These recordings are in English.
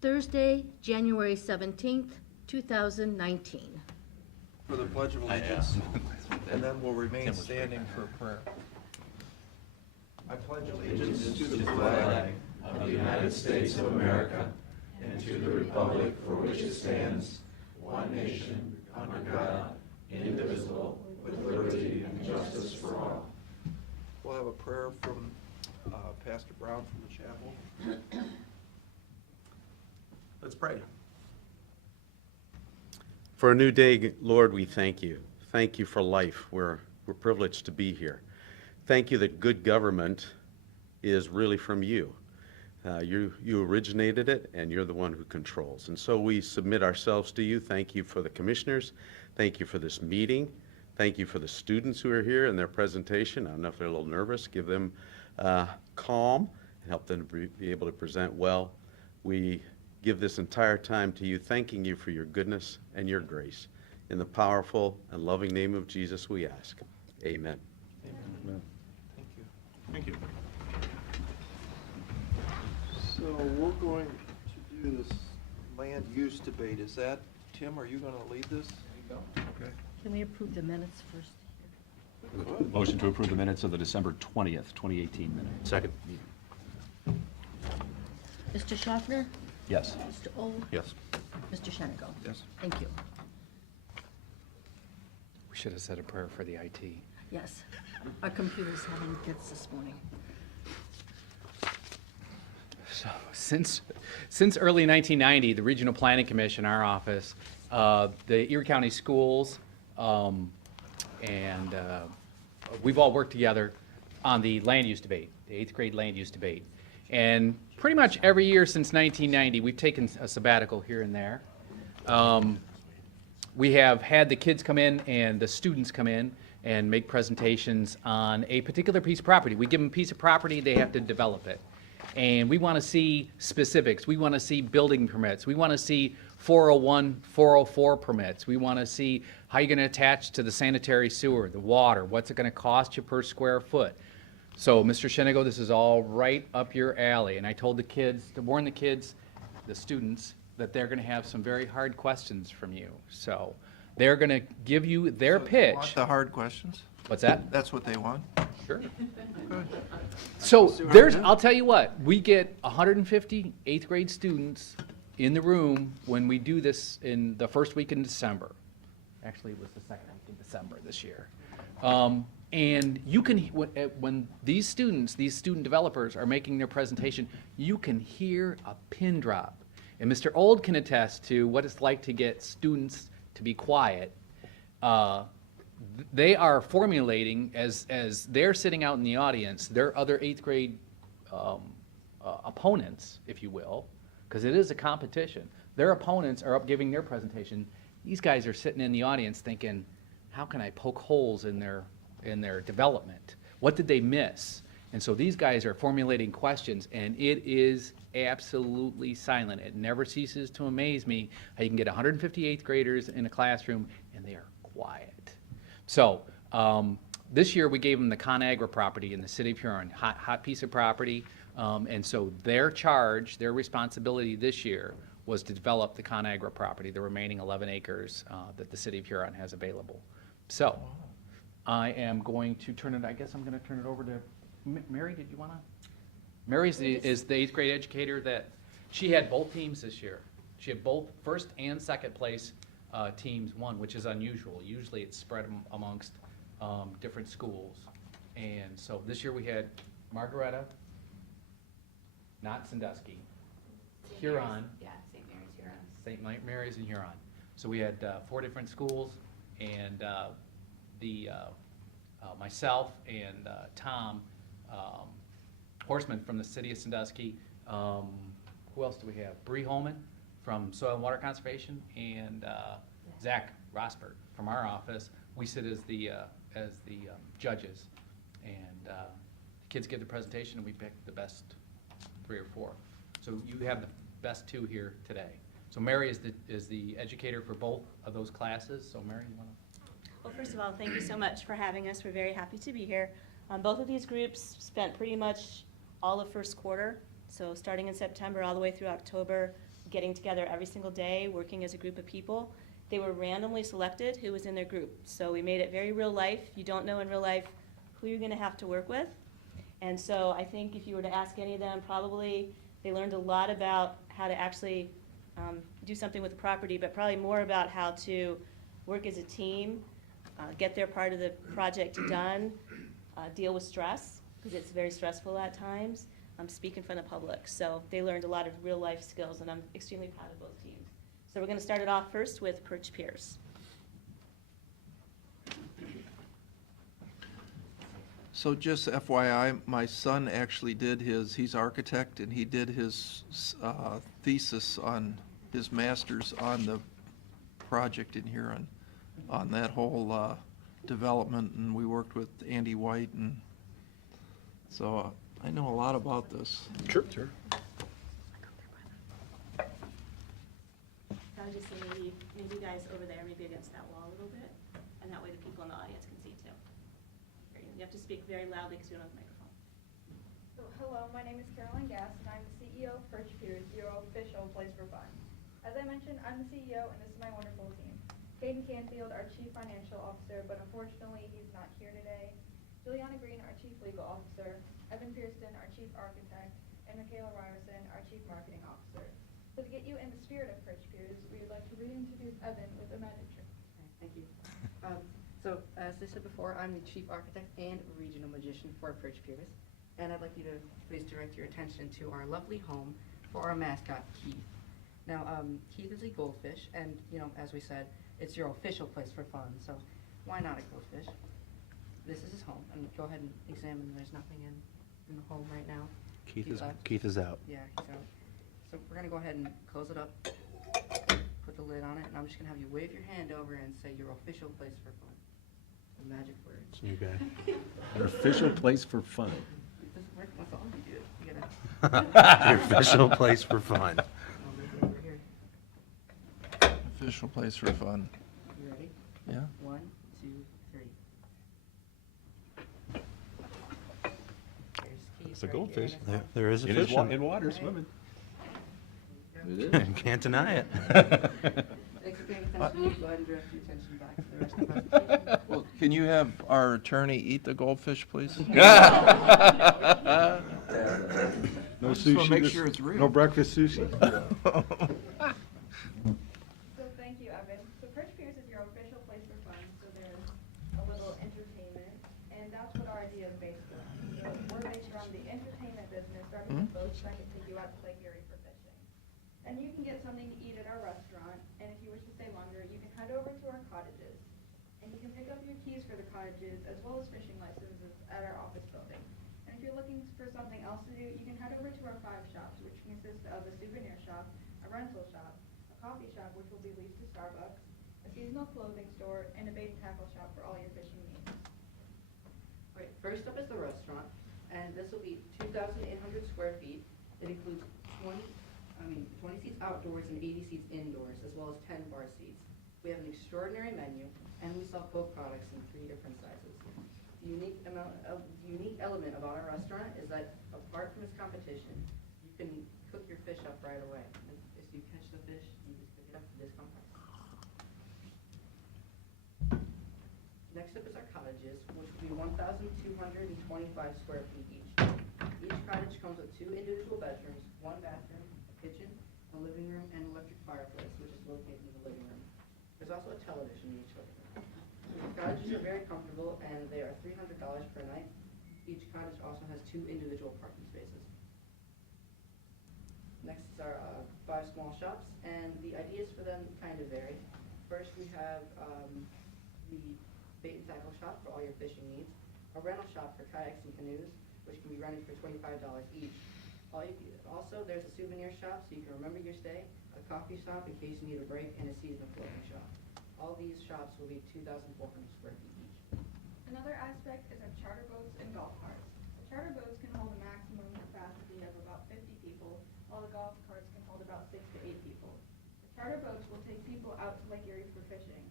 Thursday, January 17th, 2019. For the Pledge of Allegiance, and then we'll remain standing for prayer. I pledge allegiance to the flag of the United States of America and to the republic for which it stands, one nation, under God, indivisible, with liberty and justice for all. We'll have a prayer from Pastor Brown from the chapel. Let's pray. For a new day, Lord, we thank you. Thank you for life. We're privileged to be here. Thank you that good government is really from you. You originated it, and you're the one who controls. And so we submit ourselves to you. Thank you for the commissioners. Thank you for this meeting. Thank you for the students who are here and their presentation. I don't know if they're a little nervous. Give them calm and help them be able to present well. We give this entire time to you, thanking you for your goodness and your grace. In the powerful and loving name of Jesus we ask. Amen. Amen. Thank you. Thank you. So we're going to do this land use debate. Is that, Tim, are you going to lead this? Okay. Can we approve the minutes first? Good. Motion to approve the minutes of the December 20th, 2018 minutes. Second. Mr. Schaffner? Yes. Mr. Old? Yes. Mr. Shenigo? Yes. Thank you. We should have said a prayer for the IT. Yes, our computer's having fits this morning. So since early 1990, the Regional Planning Commission, our office, the Erie County Schools, and we've all worked together on the land use debate, the 8th grade land use debate. And pretty much every year since 1990, we've taken a sabbatical here and there. We have had the kids come in and the students come in and make presentations on a particular piece of property. We give them a piece of property, they have to develop it. And we want to see specifics. We want to see building permits. We want to see 401, 404 permits. We want to see how you're going to attach to the sanitary sewer, the water, what's it going to cost you per square foot. So, Mr. Shenigo, this is all right up your alley. And I told the kids, to warn the kids, the students, that they're going to have some very hard questions from you. So they're going to give you their So they pitch. want the hard questions? What's that? That's what they want? Sure. Good. So See what there's, I do? I'll tell you what, we get 150 8th grade students in the room when we do this in the first week in December. Actually, it was the second week in December this year. And you can, when these students, these student developers are making their presentation, you can hear a pin drop. And Mr. Old can attest to what it's like to get students to be quiet. They are formulating, as they're sitting out in the audience, their other 8th grade opponents, if you will, because it is a competition. Their opponents are up giving their presentation. These guys are sitting in the audience thinking, how can I poke holes in their development? What did they miss? And so these guys are formulating questions, and it is absolutely silent. It never ceases to amaze me how you can get 150 8th graders in a classroom, and they are quiet. So this year we gave them the ConAgra property in the city of Huron, hot piece of property. And so their charge, their responsibility this year was to develop the ConAgra property, the remaining 11 acres that the city of Huron has available. So I am going to turn it, I guess I'm going to turn it over to Mary. Did you want to? Mary is the 8th grade educator that, she had both teams this year. She had both first and second place teams won, which is unusual. Usually it's spread amongst different schools. And so this year we had Margaretta, not Sandusky, Huron. Yeah, St. Mary's Huron. St. Mary's and Huron. So we had 4 different schools, and myself and Tom Horseman from the city of Sandusky. Who else do we have? Bree Holman from Soil and Water Conservation, and Zach Rosberg from our office. We sit as the judges, and the kids give the presentation, and we pick the best 3 or 4. So you have the best 2 here today. So Mary is the educator for both of those classes. So Mary, you want to? Well, first of all, thank you so much for having us. We're very happy to be here. Both of these groups spent pretty much all of first quarter, so starting in September all the way through October, getting together every single day, working as a group of people. They were randomly selected who was in their group. So we made it very real life. You don't know in real life who you're gonna have to work with. And so I think if you were to ask any of them, probably they learned a lot about how to actually do something with the property, but probably more about how to work as a team, get their part of the project done, deal with stress, because it's very stressful at times, speak in front of public. So they learned a lot of real life skills, and I'm extremely proud of both teams. So we're going to start it off first with Perch Piers. So just FYI, my son actually did he's architect, and he did his thesis on his master's on the project in here on that whole development, and we worked with Andy White, and so I know a lot about this. Sure. Sure. I would just say maybe you guys over there, maybe against that wall a little bit, and that way the people in the audience can see too. You have to speak very loudly because we don't have a microphone. So, hello, my name is Caroline Gass, and I'm the CEO of Perch Piers, your official place for fun. As I mentioned, I'm the CEO, and this is my wonderful team. Caden Canfield, our Chief Financial Officer, but unfortunately, he's not here today. Juliana Green, our Chief Legal Officer. Evan Pearson, our Chief Architect. And Michaela Ryerson, our Chief Marketing Officer. So to get you in the spirit of Perch Piers, we would like to reintroduce Evan with a magic trick. Thank you. So, as they said before, I'm the chief architect and regional magician for Perch Piers, and I'd like you to please direct your attention to our lovely home for our mascot, Keith. Now, Keith is a goldfish, and, you know, as we said, it's your official place for fun, so why not a goldfish? This is his home, and go ahead and examine. There's nothing in the home right now. Keith is out. Yeah, he's out. So we're gonna go ahead and close it up, put the lid on it, and I'm just gonna have you wave your hand over and say your official place for fun. The magic words. New guy. Your official place for fun. It doesn't work, that's all you do. You gotta. Your official place for fun. Over here. Official place for fun. You ready? Yeah. 1, 2, 3. There's Keith It's a right goldfish. here, and it's- There is a It fish is on in water Right. swimming. There It is. Can't deny it. Thanks for paying attention. Go ahead and direct your attention back to the rest of the presentation. Well, can you have our attorney eat the goldfish, please? No I just wanna sushi. make this- sure it's real. No breakfast sushi. So thank you, Evan. So Perch Piers is your official place for fun, so there's a little entertainment, and that's what our idea is based around. So we're based around the entertainment business, starting with boats that can take you out to Lake Erie for fishing. And you can get something to eat at our restaurant, and if you wish to stay longer, you can head over to our cottages. And you can pick up your keys for the cottages as well as fishing licenses at our office building. And if you're looking for something else to do, you can head over to our 5 shops, which consist of a souvenir shop, a rental shop, a coffee shop, which will be leased to Starbucks, a seasonal clothing store, and a bait and tackle shop for all your fishing needs. All right, first up is the restaurant, and this will be 2,800 square feet. It includes 20 seats outdoors and 80 seats indoors, as well as 10 bar seats. We have an extraordinary menu, and we sell Coke products in 3 different sizes. The unique element about our restaurant is that, apart from its competition, you can cook your fish up right away. And if you catch the fish, you just pick it up for discount price. Next up is our cottages, which will be 1,225 square feet each. Each cottage comes with 2 individual bedrooms, 1 bathroom, a kitchen, a living room, and an electric fireplace, which is located in the living room. There's also a television in each living room. The cottages are very comfortable, and they are $300 per night. Each cottage also has 2 individual parking spaces. Next is our 5 small shops, and the ideas for them kind of vary. First, we have the bait and tackle shop for all your fishing needs, a rental shop for kayaks and canoes, which can be rented for $25 each. Also, there's a souvenir shop so you can remember your stay, a coffee shop in case you need a break, and a seasonal clothing shop. All these shops will be 2,400 square feet each. Another aspect is our charter boats and golf carts. The charter boats can hold a maximum capacity of about 50 people, while the golf carts can hold about 6 to 8 people. The charter boats will take people out to Lake Erie for fishing.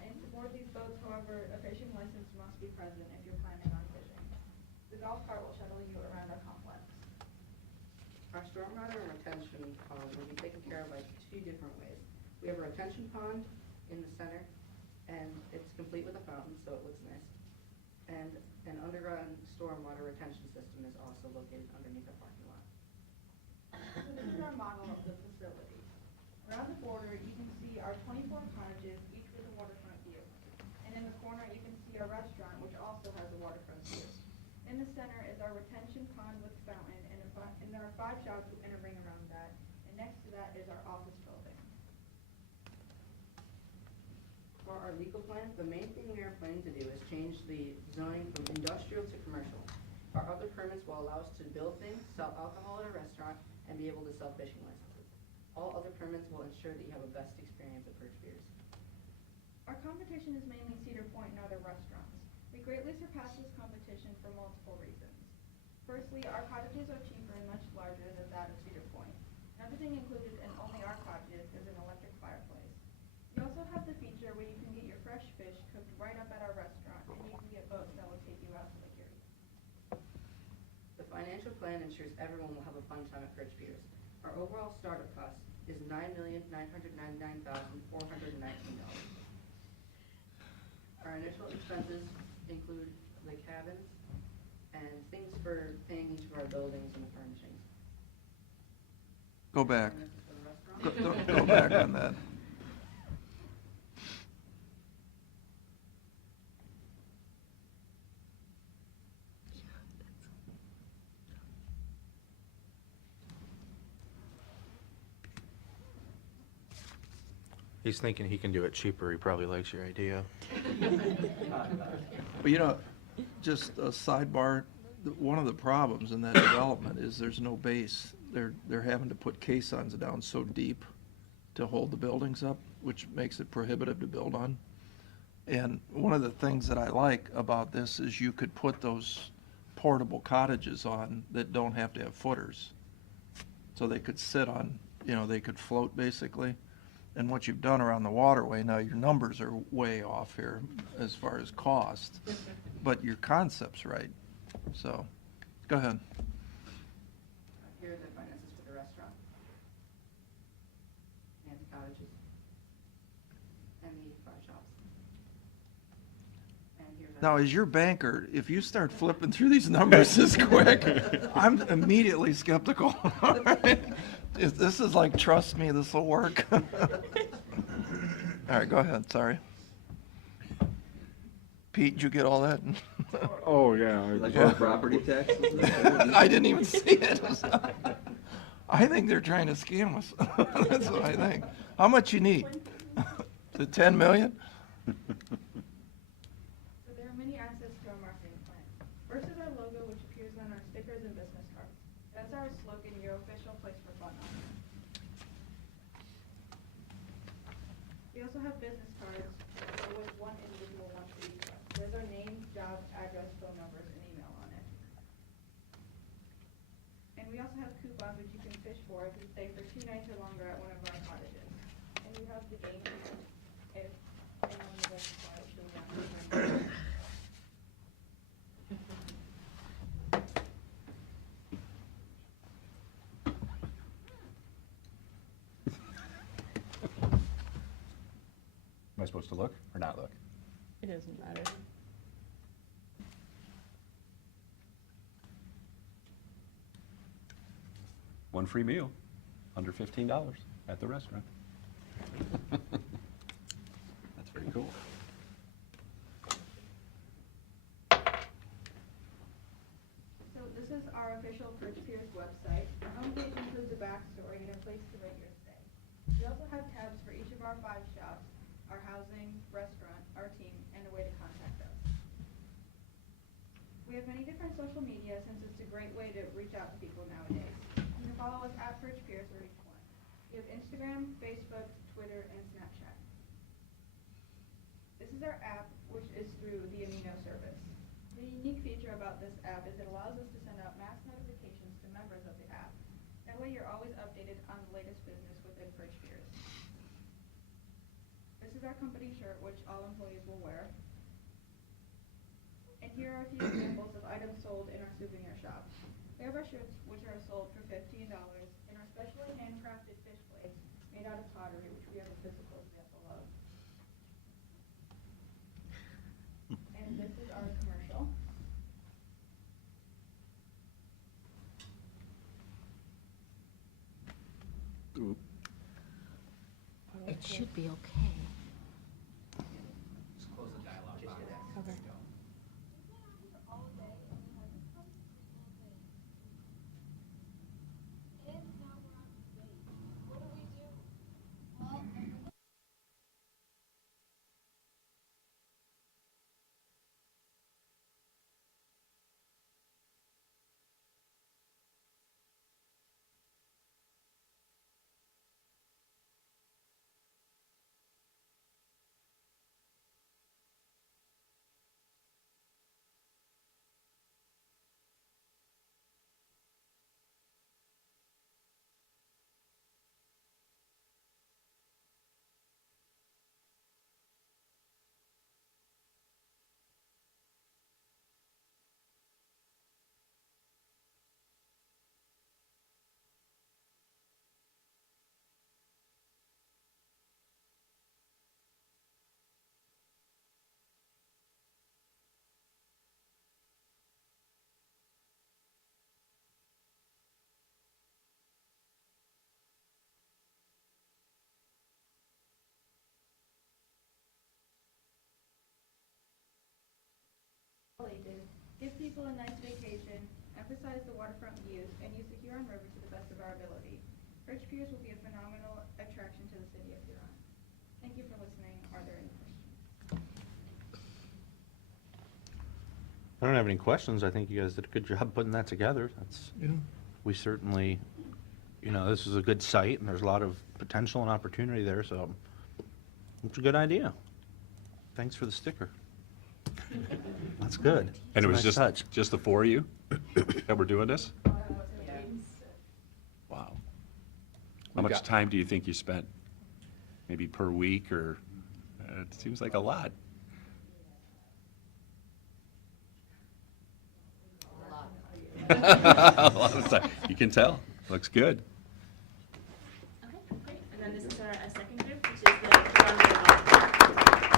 And to board these boats, however, a fishing license must be present if you're planning on fishing. The golf cart will shuttle you around our complex. Our stormwater and retention pond will be taken care of by two different ways. We have a retention pond in the center, and it's complete with a fountain, so it looks nice. And an underground stormwater retention system is also located underneath the parking lot. So this is our model of the facility. Around the border, you can see our 24 cottages, each with a waterfront view. And in the corner, you can see our restaurant, which also has a waterfront view. In the center is our retention pond with fountain, and there are 5 shops in a ring around that. And next to that is our office building. For our legal plan, the main thing we are planning to do is change the zoning from industrial to commercial. Our other permits will allow us to build things, sell alcohol at a restaurant, and be able to sell fishing licenses. All other permits will ensure that you have a best experience at Perch Piers. Our competition is mainly Cedar Point and other restaurants. We greatly surpass this competition for multiple reasons. Firstly, our cottages are cheaper and much larger than that of Cedar Point. Everything included in only our cottages is an electric fireplace. We also have the feature where you can get your fresh fish cooked right up at our restaurant, and you can get boats that will take you out to Lake Erie. The financial plan ensures everyone will have a fun time at Perch Piers. Our overall startup cost is $9,999,419. Our initial expenses include the cabins and things for paying each of our buildings and the furnishings. Go back. And this is for the restaurant. Go back on that. He's thinking he can do it cheaper. He probably likes your idea. But you know, just a sidebar, one of the problems in that development is there's no base. They're having to put caissons down so deep to hold the buildings up, which makes it prohibitive to build on. And one of the things that I like about this is you could put those portable cottages on that don't have to have footers. So they could sit on, you know, they could float basically. And what you've done around the waterway, now your numbers are way off here as far as cost, but your concept's right. So, go ahead. Here are the finances for the restaurant. And the cottages. And the 5 shops. And here's Now, as your banker, if you start flipping through these numbers this quick, I'm immediately skeptical. This is like, trust me, this will work. All right, go ahead, sorry. Pete, did you get all that? Oh, yeah. Like our property taxes? I didn't even see it. I think they're trying to scam us. That's what I think. How much you need? The 10 million? So there are many aspects to our marketing plan. First is our logo, which appears on our stickers and business cards. That's our slogan, your official place for fun. We also have business cards with one individual one for each of us. There's our name, job, address, phone numbers, and email on it. And we also have coupons which you can fish for if you stay for 2 nights or longer at one of our cottages. And we have the game if anyone would like to try it, show them. Am I supposed to look or not look? It doesn't matter. One free meal, under $15 at the restaurant. That's pretty cool. So this is our official Perch Piers website. Our homepage includes a backstory and a place to rate your stay. We also have tabs for each of our 5 shops, our housing, restaurant, our team, and a way to contact us. We have many different social media since it's a great way to reach out to people nowadays. You can follow us at Perch Piers or each one. We have Instagram, Facebook, Twitter, and Snapchat. This is our app, which is through the Amino service. The unique feature about this app is it allows us to send out mass notifications to members of the app. That way you're always updated on the latest business within Perch Piers. This is our company shirt, which all employees will wear. And here are a few examples of items sold in our souvenir shop. We airbrush shirts, which are sold for $15, and our specially handcrafted fish plates made out of pottery, which we have a physical example of. And this is our commercial. It should be okay. Just close the dialogue box. Okay. Give people a nice vacation, emphasize the waterfront views, and use the Huron River to the best of our ability. Birch Piers will be a phenomenal attraction to the city of Huron. Thank you for listening. Are there any questions? I don't have any questions. I think you guys did a good job putting that together. We certainly, this is a good site, and there's a lot of potential and opportunity there, so it's a good idea. Thanks for the sticker. That's good. And it It's a was nice touch. just the four of you that were doing this? Wow. How We've much got- time do you think you spent? Maybe per week, or, it seems like a lot. A lot of time. You can tell. Looks good. Okay, great. And then this is our second group, which is the Huron River Golf.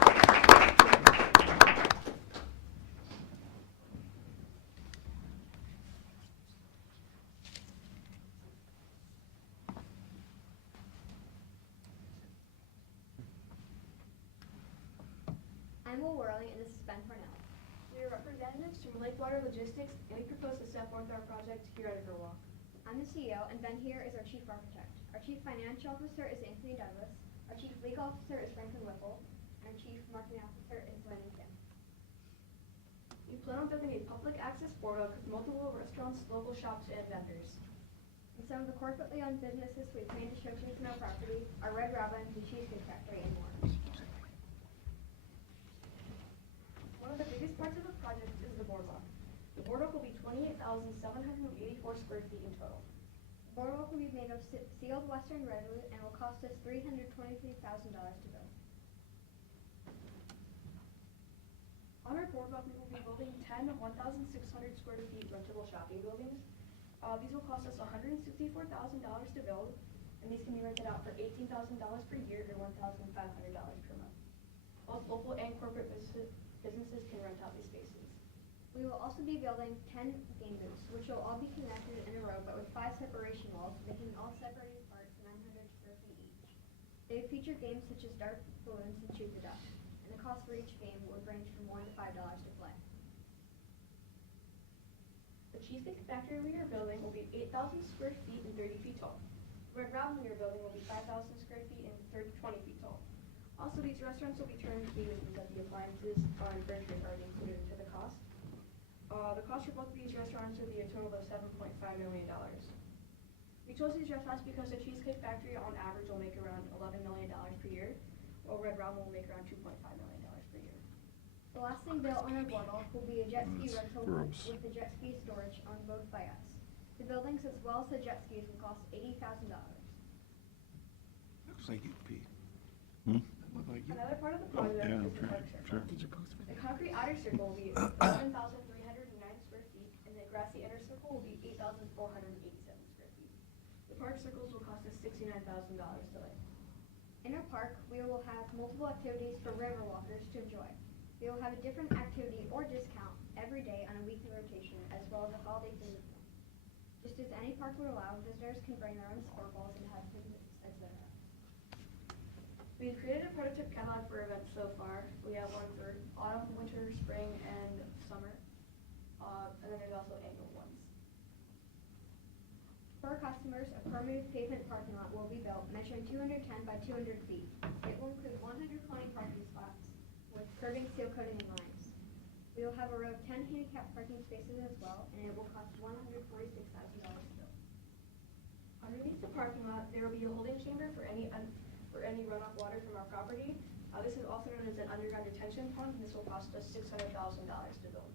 I'm Will Worley, and this is Ben Cornell. We are representatives from Lakewater Logistics, and we propose to set forth our project here at Riverwalk. I'm the CEO, and Ben here is our Chief Architect. Our Chief Financial Officer is Anthony Douglas. Our Chief Legal Officer is Franklin Whipple. And our Chief Marketing Officer is Lennon Kim. We plan on building a public access boardwalk with multiple restaurants, local shops, and vendors. And some of the corporately owned businesses we plan to showcase in our property are Red Robin, the Cheesecake Factory, and more. One of the biggest parts of the project is the boardwalk. The boardwalk will be 28,784 square feet in total. The boardwalk will be made of sealed western redwood and will cost us $323,000 to build. On our boardwalk, we will be building 10 1,600 square feet rentable shopping buildings. These will cost us $164,000 to build, and these can be rented out for $18,000 per year or $1,500 per month. Both local and corporate businesses can rent out these spaces. We will also be building 10 game booths, which will all be connected in a row, but with 5 separation walls, making all separated parts 900 square feet each. They feature games such as dart balloons and shoot the duck, and the cost for each game would range from $1 to $5 to play. The Cheesecake Factory we are building will be 8,000 square feet and 30 feet tall. Red Robin we are building will be 5,000 square feet and 20 feet tall. Also, these restaurants will be turnkey, which means that the appliances and furniture are already included into the cost. The cost for both of these restaurants will be a total of $7.5 million. We chose these restaurants because the Cheesecake Factory on average will make around $11 million per year, while Red Robin will make around $2.5 million per year. The last thing built on our boardwalk will be a jet ski rental gross. with the jet ski storage owned both by us. The buildings as well as the jet skis will cost $80,000. Looks like you pee. Another part of the project is the park circle. The concrete outer circle will be 11,309 square feet, and the grassy inner circle will be 8,700 487 square feet. The park circles will cost us $69,000 to lay. In our park, we will have multiple activities for river walkers to enjoy. We will have a different activity or discount every day on a weekly rotation, as well as a holiday theme. Just as any park would allow, visitors can bring their own sport balls and have picnics, etc. We've created a prototype catalog for events so far. We have one for autumn, winter, spring, and summer. And then there's also annual ones. For our customers, a permanent pavement parking lot will be built, measuring 210 by 200 feet. It will include 120 parking spots with curving seal coating and lines. We will have a row of 10 handicap parking spaces as well, and it will cost $146,000 to build. Underneath the parking lot, there will be a holding chamber for any runoff water from our property. This is also known as an underground detention pond, and this will cost us $600,000 to build.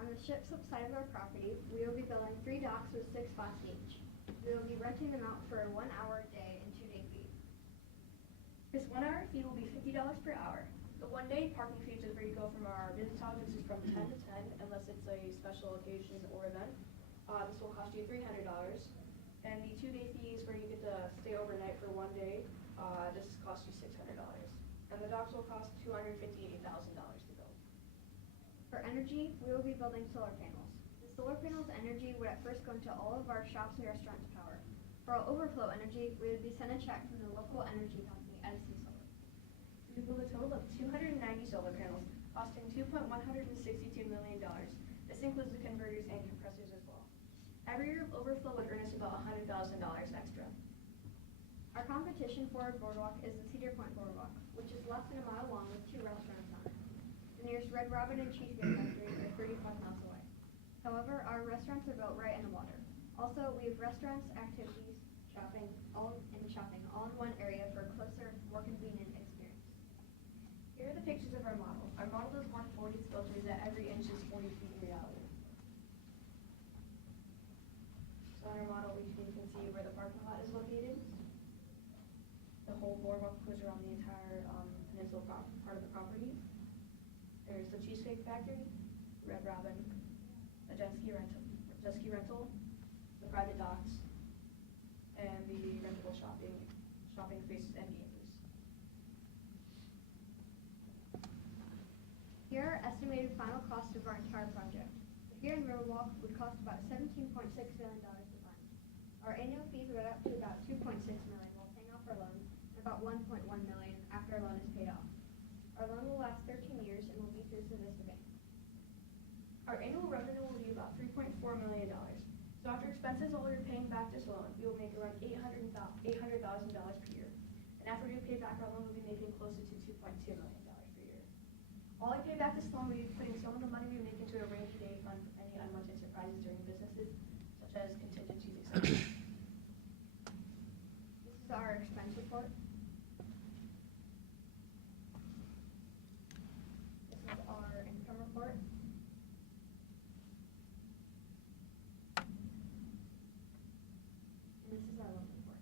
On the ship slip side of our property, we will be building 3 docks with 6 spots each. We will be renting them out for a 1-hour day and 2-day fee. This 1-hour fee will be $50 per hour. The 1-day parking fee is where you go from our business hours is from 10 to 10, unless it's a special occasion or event. This will cost you $300. And the 2-day fee is where you get to stay overnight for 1 day. This costs you $600. And the docks will cost $258,000 to build. For energy, we will be building solar panels. The solar panels' energy would at first go into all of our shops and restaurants' power. For our overflow energy, we would be sent a check from the local energy company, Edison Solar. We built a total of 290 solar panels, costing $2.162 million. This includes the converters and compressors as well. Every year of overflow would earn us about $100,000 extra. Our competition for our boardwalk is the Cedar Point Boardwalk, which is less than a mile long with 2 restaurants on it. The nearest Red Robin and Cheesecake Factory are 35 miles away. However, our restaurants are built right in the water. Also, we have restaurants, activities, shopping, all in one area for a closer, more convenient experience. Here are the pictures of our model. Our model does 1/40 filters that every inch is 40 feet in reality. So on our model, you can see where the parking lot is located. The whole boardwalk goes around the entire peninsula part of the property. There's the Cheesecake Factory, Red Robin, a jet ski rental, the private docks, and the rentable shopping spaces and game booths. Here are estimated final costs of our entire project. The Pier and Riverwalk would cost about $17.6 million to fund. Our annual fees would add up to about $2.6 million while paying off our loan, and about $1.1 million after our loan is paid off. Our loan will last 13 years and will be through Civista Bank. Our annual revenue will be about $3.4 million. So after expenses, while we're paying back this loan, we will make around $800,000 per year. And after we pay back our loan, we'll be making closer to $2.2 million per year. While we pay back this loan, we'll be putting some of the money we make into a rainy day fund for any unwanted surprises during businesses, such as contingencies, etc. This is our expense report. This is our income report. And this is our loan report.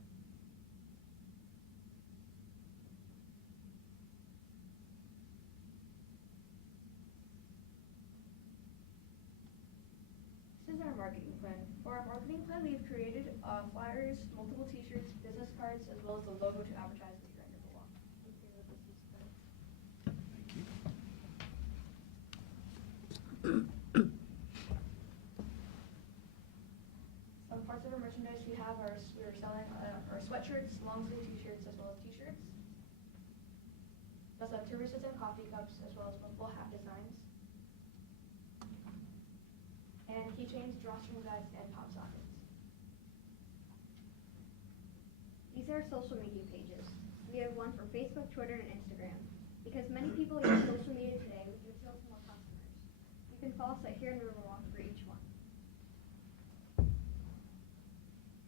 This is our marketing plan. For our marketing plan, we've created flyers, multiple t-shirts, business cards, as well as the logo to advertise the Grand River Walk. Some parts of our merchandise we're selling are sweatshirts, long sleeve t-shirts, as well as t-shirts. We also have services and coffee cups, as well as multiple hat designs. And keychains, drawstring bags, and pop sockets. These are our social media pages. We have one for Facebook, Twitter, and Instagram. Because many people use social media today, we can appeal to more customers. You can follow us at Here in Riverwalk for each one.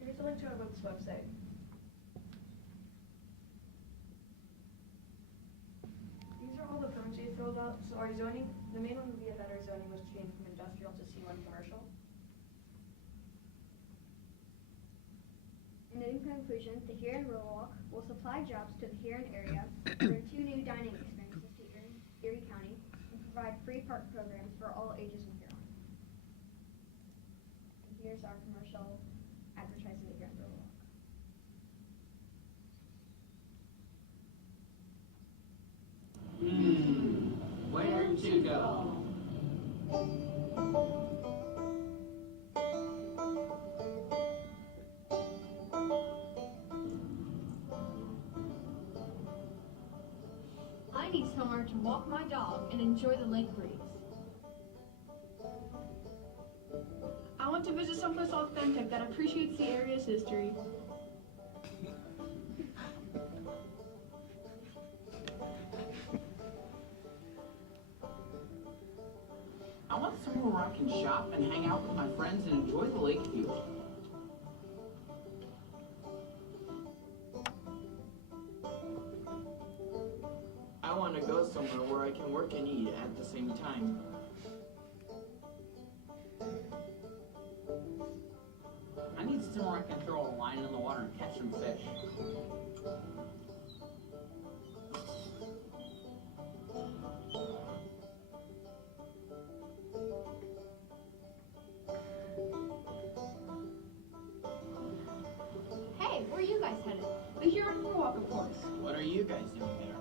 Here's a link to our website. These are all the permits we filled out. So our zoning, the main one would be that our zoning was changed from industrial to C1 commercial. And in conclusion, the Here in Riverwalk will supply jobs to the Huron area, bring 2 new dining experiences to Erie County, and provide free park programs for all ages in Huron. Thank you. here's our commercial advertising the Grand River Walk. Where to go? I need somewhere to walk my dog and enjoy the lake breeze. I want to visit someplace authentic that appreciates the area's history. I want somewhere where I can shop and hang out with my friends and enjoy the lake view. I want to go somewhere where I can work and eat at the same time. I need somewhere I can throw a line in the water and catch some fish. Hey, where are you guys headed? The Huron River Walk, of course. What are you guys doing there?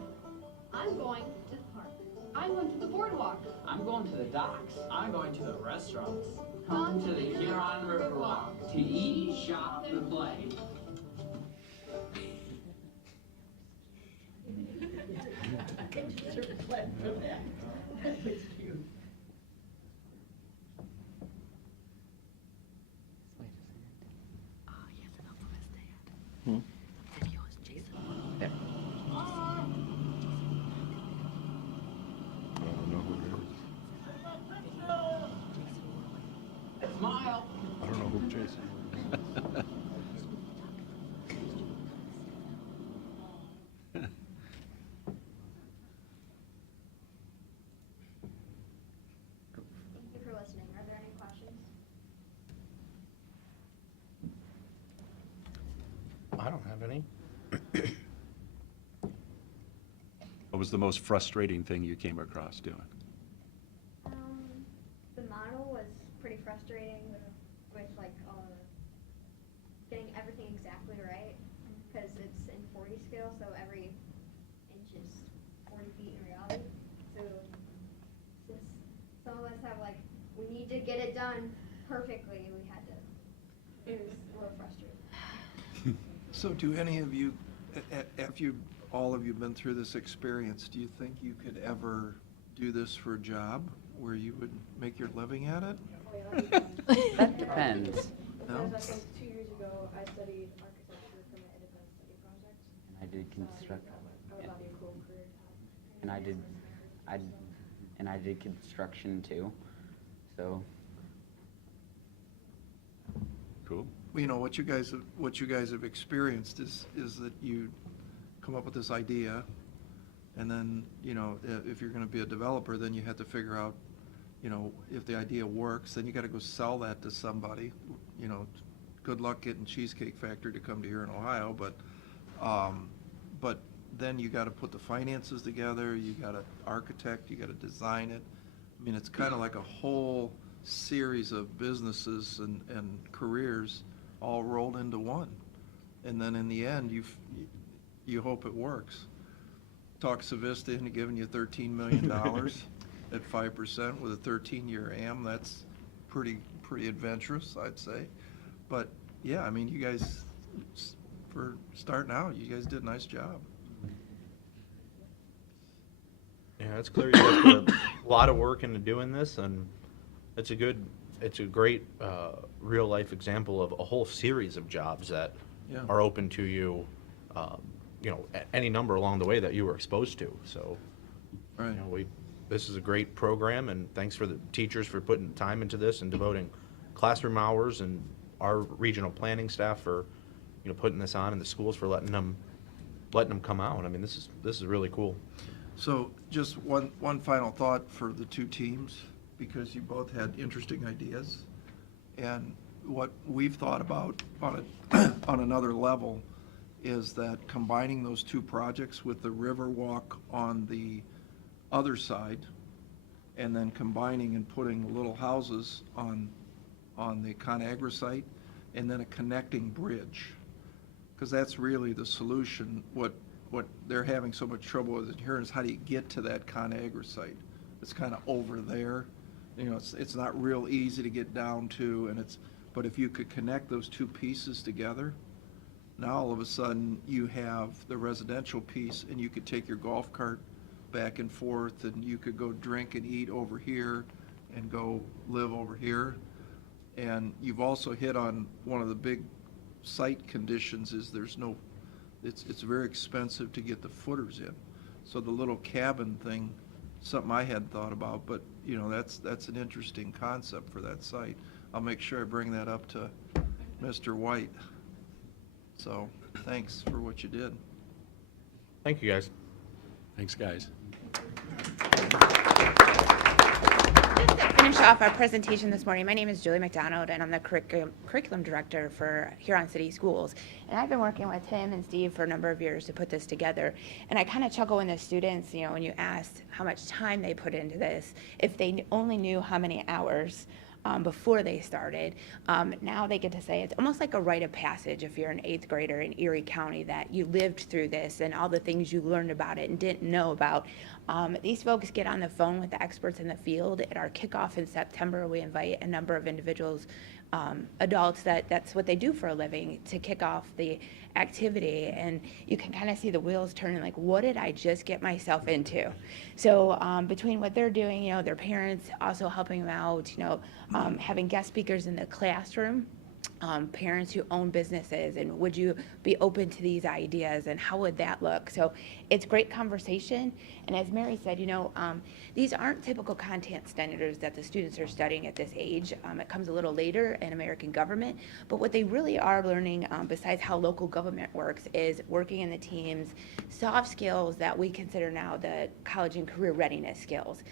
I'm going to the park. I'm going to the boardwalk. I'm going to the docks. I'm going to the restaurants. Come to the Huron River Walk to eat, shop, and play. Oh, he has an uncle as dad. And he was Jason. There. Smile. I don't know who Jason. Thank you for listening. Are there any questions? I don't have any. What was the most frustrating thing you came across doing? The model was pretty frustrating with like getting everything exactly right because it's in 40 scale, so every inch is 40 feet in reality. So since some of us have like, we need to get it done perfectly, we had to, it was a little frustrating. So do any of you, after all of you been through this experience, do you think you could ever do this for a job where you would make your living at it? That depends. No? Because I think 2 years ago, I studied architecture for my independent study project. I did construct. I would be a cool career to have. And I did construction too. So Cool. You know, what you guys have experienced is that you come up with this idea, and then, you know, if you're gonna be a developer, then you have to figure out, you know, if the idea works, then you gotta go sell that to somebody. You know, good luck getting Cheesecake Factory to come to here in Ohio, but then you gotta put the finances together, you gotta architect, you gotta design it. I mean, it's kinda like a whole series of businesses and careers all rolled into one. And then in the end, you hope it works. Talk Savista into giving you $13 million at 5% with a 13-year AM, that's pretty adventurous, I'd say. But, yeah, I mean, you guys, for starting out, you guys did a nice job. Yeah, it's clear you guys put a lot of work into doing this, and it's a great real life example of a whole series of jobs that Yeah. are open to you, you know, any number along the way that you were exposed to. So, Right. you know, this is a great program, and thanks for the teachers for putting time into this and devoting classroom hours, and our regional planning staff for, you know, putting this on, and the schools for letting them come out. I mean, this is really cool. So just one final thought for the two teams, because you both had interesting ideas. And what we've thought about on another level is that combining those two projects with the river walk on the other side, and then combining and putting little houses on on the ConAgra site, and then a connecting bridge. Because that's really the solution. What they're having so much trouble with here is how do you get to that ConAgra site? It's kind of over there. You know, it's not real easy to get down to, but if you could connect those two pieces together, now all of a sudden you have the residential piece, and you could take your golf cart back and forth, and you could go drink and eat over here and go live over here. And you've also hit on one of the big site conditions is it's very expensive to get the footers in. So the little cabin thing, something I hadn't thought about, but you know, that's an interesting concept for that site. I'll make sure I bring that up to Mr. White. So thanks for what you did. Thank you, guys. Thanks, guys. Just to finish off our presentation this morning, my name is Julie McDonald, and I'm the curriculum director for Huron City Schools. And I've been working with Tim and Steve for a number of years to put this together. And I kind of chuckle when the students, you know, when you asked how much time they put into this, if they only knew how many hours before they started. Now they get to say it's almost like a rite of passage if you're an 8th grader in Erie County, that you lived through this and all the things you learned about it and didn't know about. These folks get on the phone with the experts in the field. At our kickoff in September, we invite a number of individuals, adults that's what they do for a living, to kick off the activity, and you can kind of see the wheels turning, like, what did I just get myself into? So between what they're doing, you know, their parents also helping them out, you know, having guest speakers in the classroom, parents who own businesses, and would you be open to these ideas, and how would that look? So it's great conversation, and as Mary said, you know, these aren't typical content standards that the students are studying at this age. It comes a little later in American government, but what they really are learning, besides how local government works, is working in the teams, soft skills that we consider now the college and career readiness skills.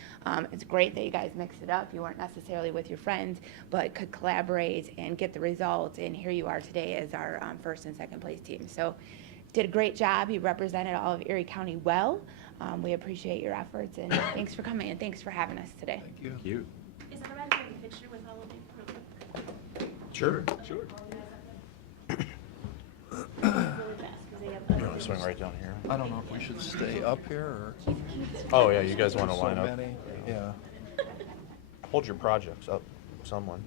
It's great that you guys mixed it up. You weren't necessarily with your friends, but could collaborate and get the results, and here you are today as our first and second place team. So did a great job. You represented all of Erie County well. We appreciate your efforts, and thanks for coming, and thanks for having us today. Thank you. Thank you. Is it all right to take a picture with all of you? Sure. Sure. You want to swing right down here? I don't know if we should stay up here or. Oh, yeah, you guys want to so line up? many. Yeah. Hold your projects up, someone.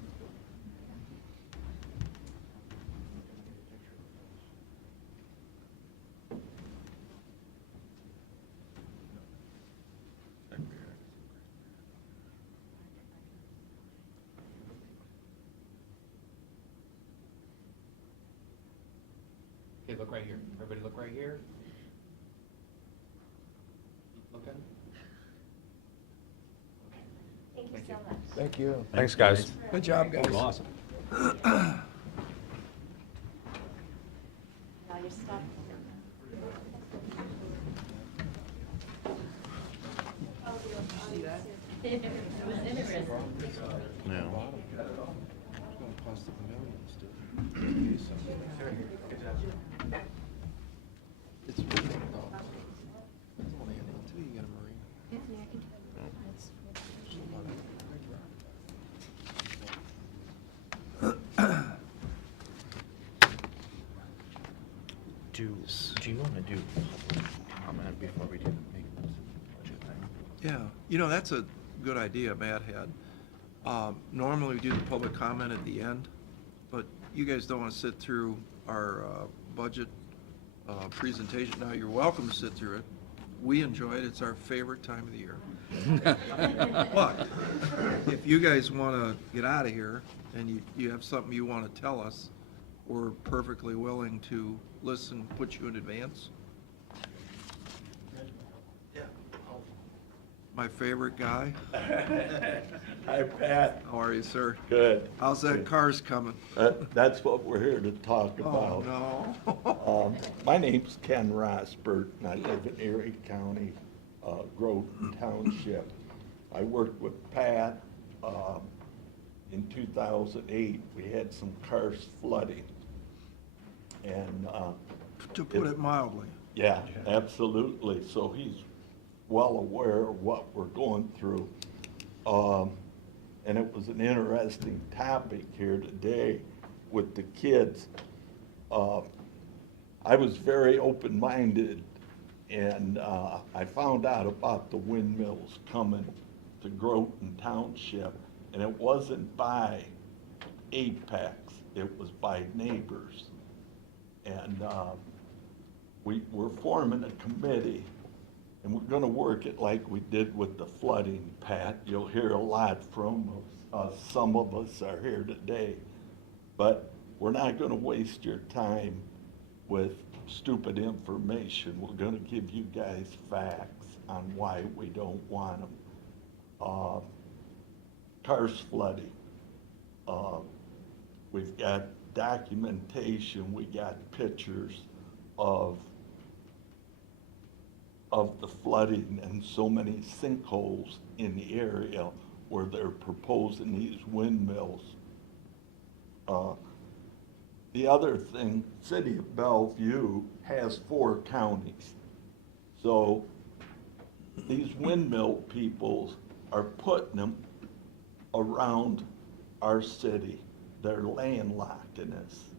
Okay, look right here. Everybody look right here. Looking? Thank you so much. Thank you. Thanks, guys. Good job, guys. Awesome. Now your stuff. It was interesting. No. It's really though. It's only until you get a marina. Do you want to do public comment before we do the maintenance budget thing? Yeah, you know, that's a good idea Matt had. Normally we do the public comment at the end, but you guys don't want to sit through our budget presentation. Now, you're welcome to sit through it. We enjoy it. It's our favorite time of the year. But if you guys want to get out of here and you have something you want to tell us, we're perfectly willing to listen, put you in advance. My favorite guy. Hi, Pat. How are you, sir? Good. How's that cars coming? That's what we're here to talk Oh, about. no. My name's Ken Rosbert, and I live in Erie County, Groton Township. I worked with Pat. In 2008, we had some cars flooding. And To put it mildly. yeah, absolutely. So he's well aware of what we're going through. and it was an interesting topic here today with the kids. I was very open-minded, and I found out about the windmills coming to Groton Township, and it wasn't by Apex, it was by neighbors. And we're forming a committee, and we're gonna work it like we did with the flooding, Pat. You'll hear a lot from us. Some of us are here today, but we're not gonna waste your time with stupid information. We're gonna give you guys facts on why we don't want them. Cars flooding. We've got documentation, we got pictures of the flooding and so many sinkholes in the area where they're proposing these windmills. The other thing, City of Bellevue has 4 counties. So these windmill people are putting them around our city. They're landlocking us.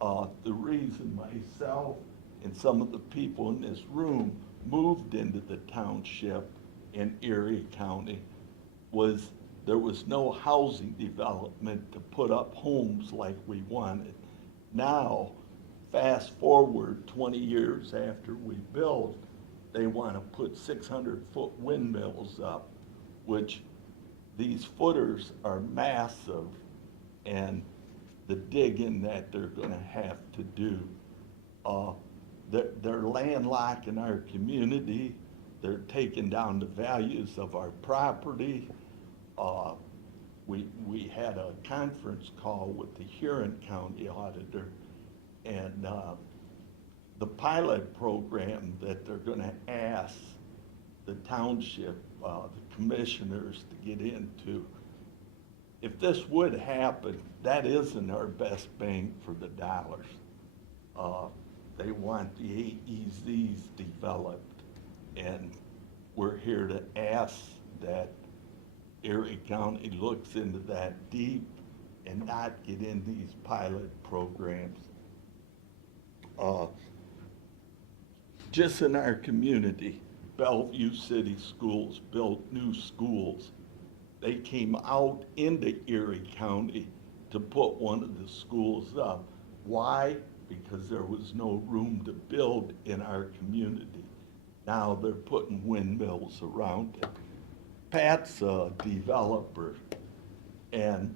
The reason myself and some of the people in this room moved into the township in Erie County was there was no housing development to put up homes like we wanted. Now, fast forward 20 years after we built, they want to put 600-foot windmills up, which these footers are massive, and the digging that they're going to have to do. They're landlocking our community. They're taking down the values of our property. We had a conference call with the Huron County auditor, and the pilot program that they're going to ask the township, the commissioners to get into, if this would happen, that isn't our best bang for the dollars. They want the AEZs developed, and we're here to ask that Erie County looks into that deep and not get in these pilot programs. Just in our community, Bellevue City Schools built new schools. They came out into Erie County to put one of the schools up. Why? Because there was no room to build in our community. Now they're putting windmills around it. Pat's a developer, and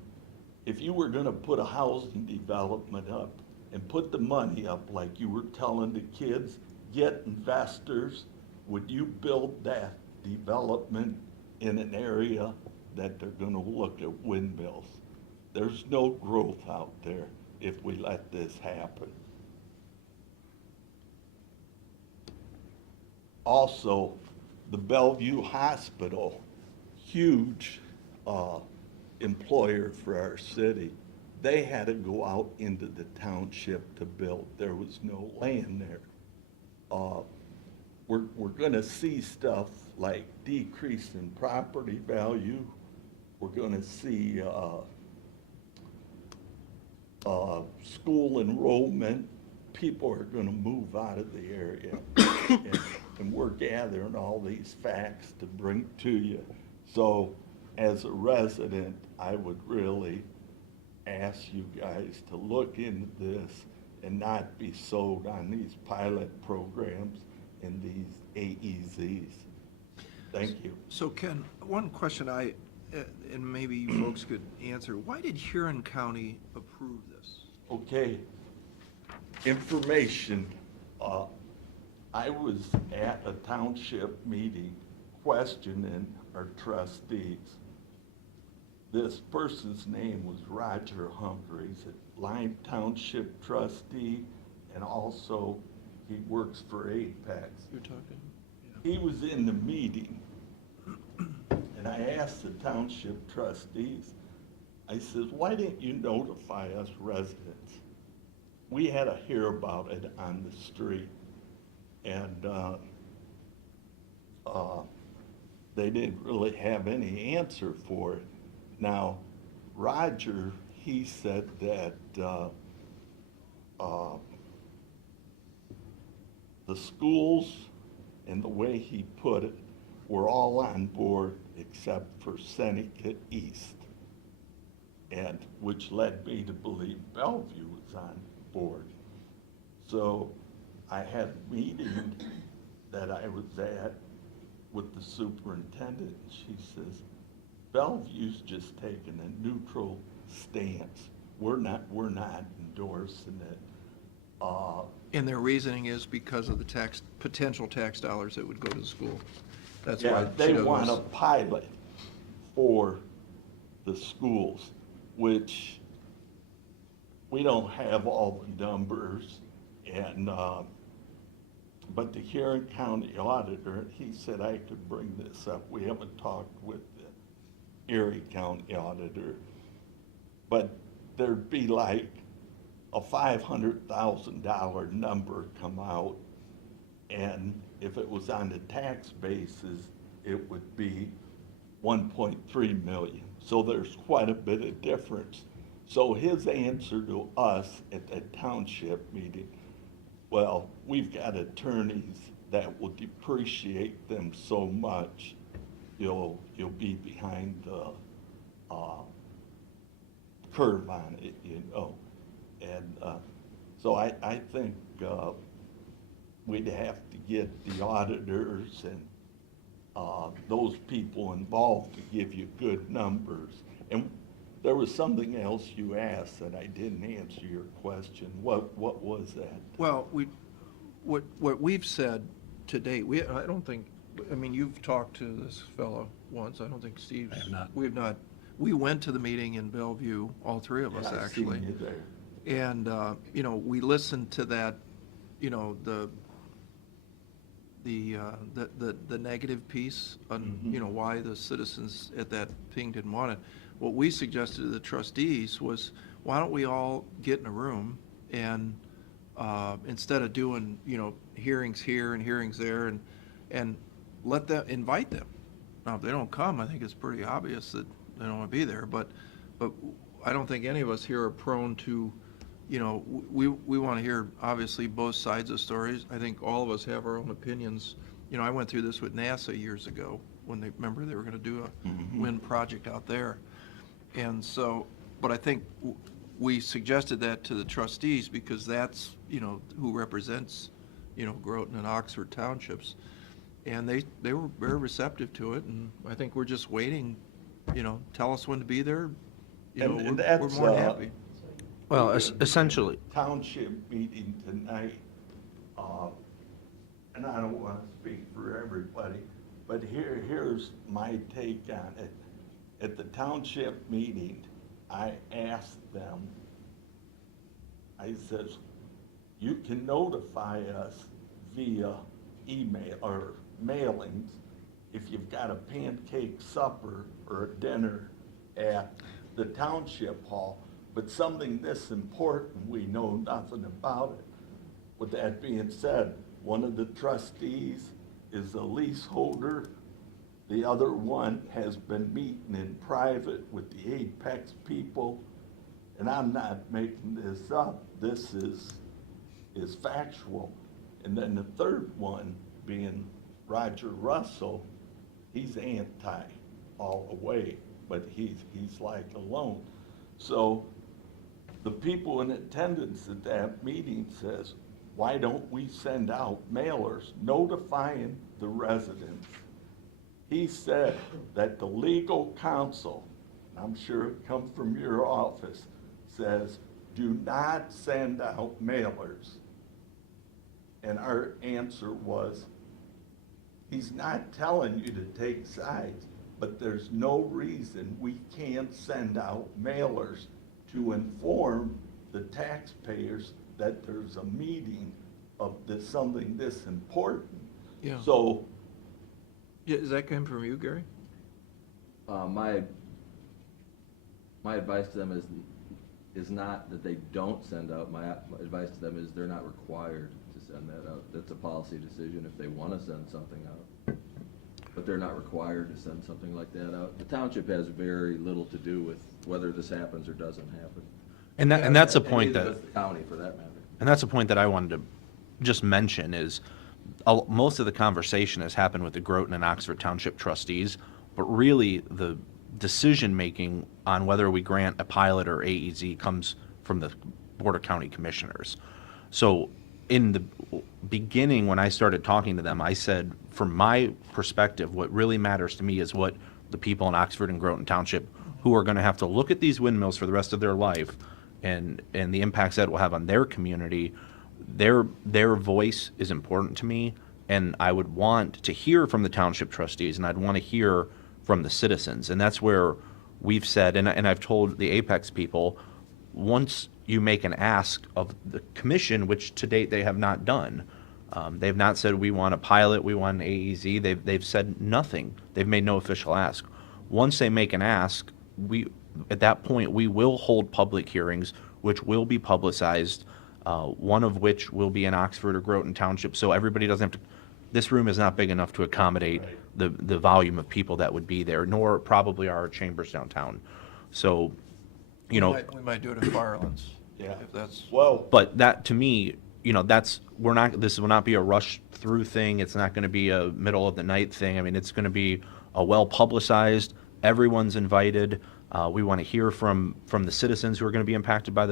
if you were gonna put a housing development up and put the money up like you were telling the kids, get investors, would you build that development in an area that they're gonna look at windmills? There's no growth out there if we let this happen. Also, the Bellevue Hospital, huge employer for our city, they had to go out into the township to build. There was no land there. We're gonna see stuff like decrease in property value. We're gonna see school enrollment. People are gonna move out of the area. And we're gathering all these facts to bring to you. So as a resident, I would really ask you guys to look into this and not be sold on these pilot programs and these AEZs. Thank you. So Ken, one question and maybe you folks could answer, why did Huron County approve this? Okay, information. I was at a township meeting questioning our trustees. This person's name was Roger Humphreys, a Lime Township trustee, and also he works for Apex. You're talking? He was in the meeting, and I asked the township trustees, I says, why didn't you notify us residents? We had to hear about it on the street, and they didn't really have any answer for it. Now, Roger, he said that the schools and the way he put it were all on board except for Seneca East, and which led me to believe Bellevue was on board. So I had a meeting that I was at with the superintendent, and she says, Bellevue's just taking a neutral stance. We're not endorsing it. And their reasoning is because of the potential tax dollars that would go to the school. That's Yeah, why they she want a does. pilot for the schools, which we don't have all the numbers, and, but the Huron County auditor, he said I could bring this up. We haven't talked with the Erie County auditor, but there'd be like a $500,000 number come out, and if it was on the tax basis, it would be 1.3 million. So there's quite a bit of difference. So his answer to us at that township meeting, well, we've got attorneys that will depreciate them so much, you'll be behind the curve on it, you know. And so I think we'd have to get the auditors and those people involved to give you good numbers. And there was something else you asked that I didn't answer your question. What was that? Well, what we've said to date, I don't think, I mean, you've talked to this fellow once, I don't think Steve's. I have not. We have not. We went to the meeting in Bellevue, all three of us, Yeah, I actually. seen you there. And, you know, we listened to that, you know, the negative piece on, you know, why the citizens at that thing didn't want it. What we suggested to the trustees was, why don't we all get in a room and, instead of doing, you know, hearings here and hearings there, and let them, invite them. Now, if they don't come, I think it's pretty obvious that they don't want to be there, but I don't think any of us here are prone to, you know, we want to hear, obviously, both sides of stories. I think all of us have our own opinions. You know, I went through this with NASA years ago, when they were going to do a wind project out there. And so, but I think we suggested that to the trustees because that's, you know, who represents, you know, Groton and Oxford townships. And they were very receptive to it, and I think we're just waiting, you know, tell us when to be there. You know, And we're that's, more than happy. Well, essentially, Township meeting tonight, and I don't want to speak for everybody, but here's my take on it. At the township meeting, I asked them, I says, you can notify us via email or mailings if you've got a pancake supper or a dinner at the township hall, but something this important, we know nothing about it. With that being said, one of the trustees is a leaseholder. The other one has been meeting in private with the Apex people, and I'm not making this up. This is factual. And then the third one being Roger Russell, he's anti all the way, but he's like alone. So the people in attendance at that meeting says, why don't we send out mailers notifying the residents? He said that the legal counsel, I'm sure it come from your office, says, do not send out mailers. And our answer was, he's not telling you to take sides, but there's no reason we can't send out mailers to inform the taxpayers that there's a meeting of something this important. Yeah. So, Yeah, does that come from you, Gary? My advice to them is not that they don't send out. My advice to them is they're not required to send that out. That's a policy decision if they want to send something out. but they're not required to send something like that out. The township has very little to do with whether this happens or doesn't happen. And that's a And point neither that, does the county, for that matter. and that's a point that I wanted to just mention is, most of the conversation has happened with the Groton and Oxford Township trustees, but really the decision-making on whether we grant a pilot or AEZ comes from the Board of County Commissioners. So in the beginning, when I started talking to them, I said, from my perspective, what really matters to me is what the people in Oxford and Groton Township, who are going to have to look at these windmills for the rest of their life and the impacts that it will have on their community, their voice is important to me, and I would want to hear from the township trustees, and I'd want to hear from the citizens. And that's where we've said, and I've told the Apex people, once you make an ask of the commission, which to date they have not done, they've not said we want a pilot, we want an AEZ, they've said nothing. They've made no official ask. Once they make an ask, at that point, we will hold public hearings, which will be publicized, one of which will be in Oxford or Groton Township, so everybody doesn't have to, this room is not big enough to accommodate the volume of people that would be there, nor probably our chambers downtown. So, you know. We might do it at Firelands. Yeah. If that's. Well, But that, to me, you know, this will not be a rush through thing. It's not going to be a middle of the night thing. I mean, it's going to be a well-publicized, everyone's invited. We want to hear from the citizens who are going to be impacted by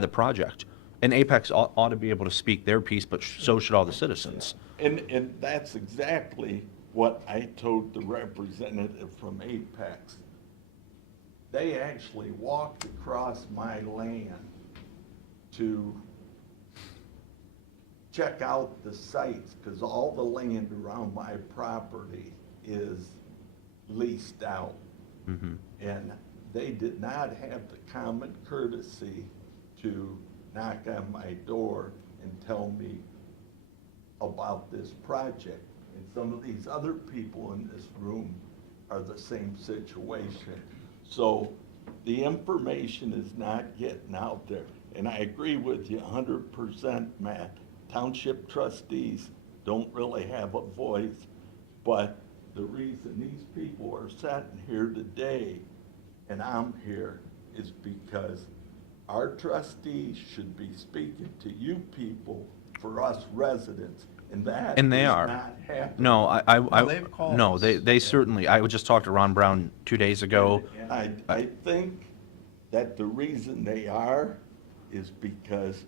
the project. And Apex ought to be able to speak their piece, but so should all the citizens. and that's exactly what I told the representative from Apex. They actually walked across my land to check out the sites, because all the land around my property is leased out. Mhm. And they did not have the common courtesy to knock on my door and tell me about this project. And some of these other people in this room are the same situation. So the information is not getting out there. And I agree with you 100%, Matt. Township trustees don't really have a voice, but the reason these people are sitting here today and I'm here is because our trustees should be speaking to you people for us residents, and that And they is are. not happening. No, they've called no, us. they certainly, I just talked to Ron Brown 2 days ago. And I think that the reason they are is because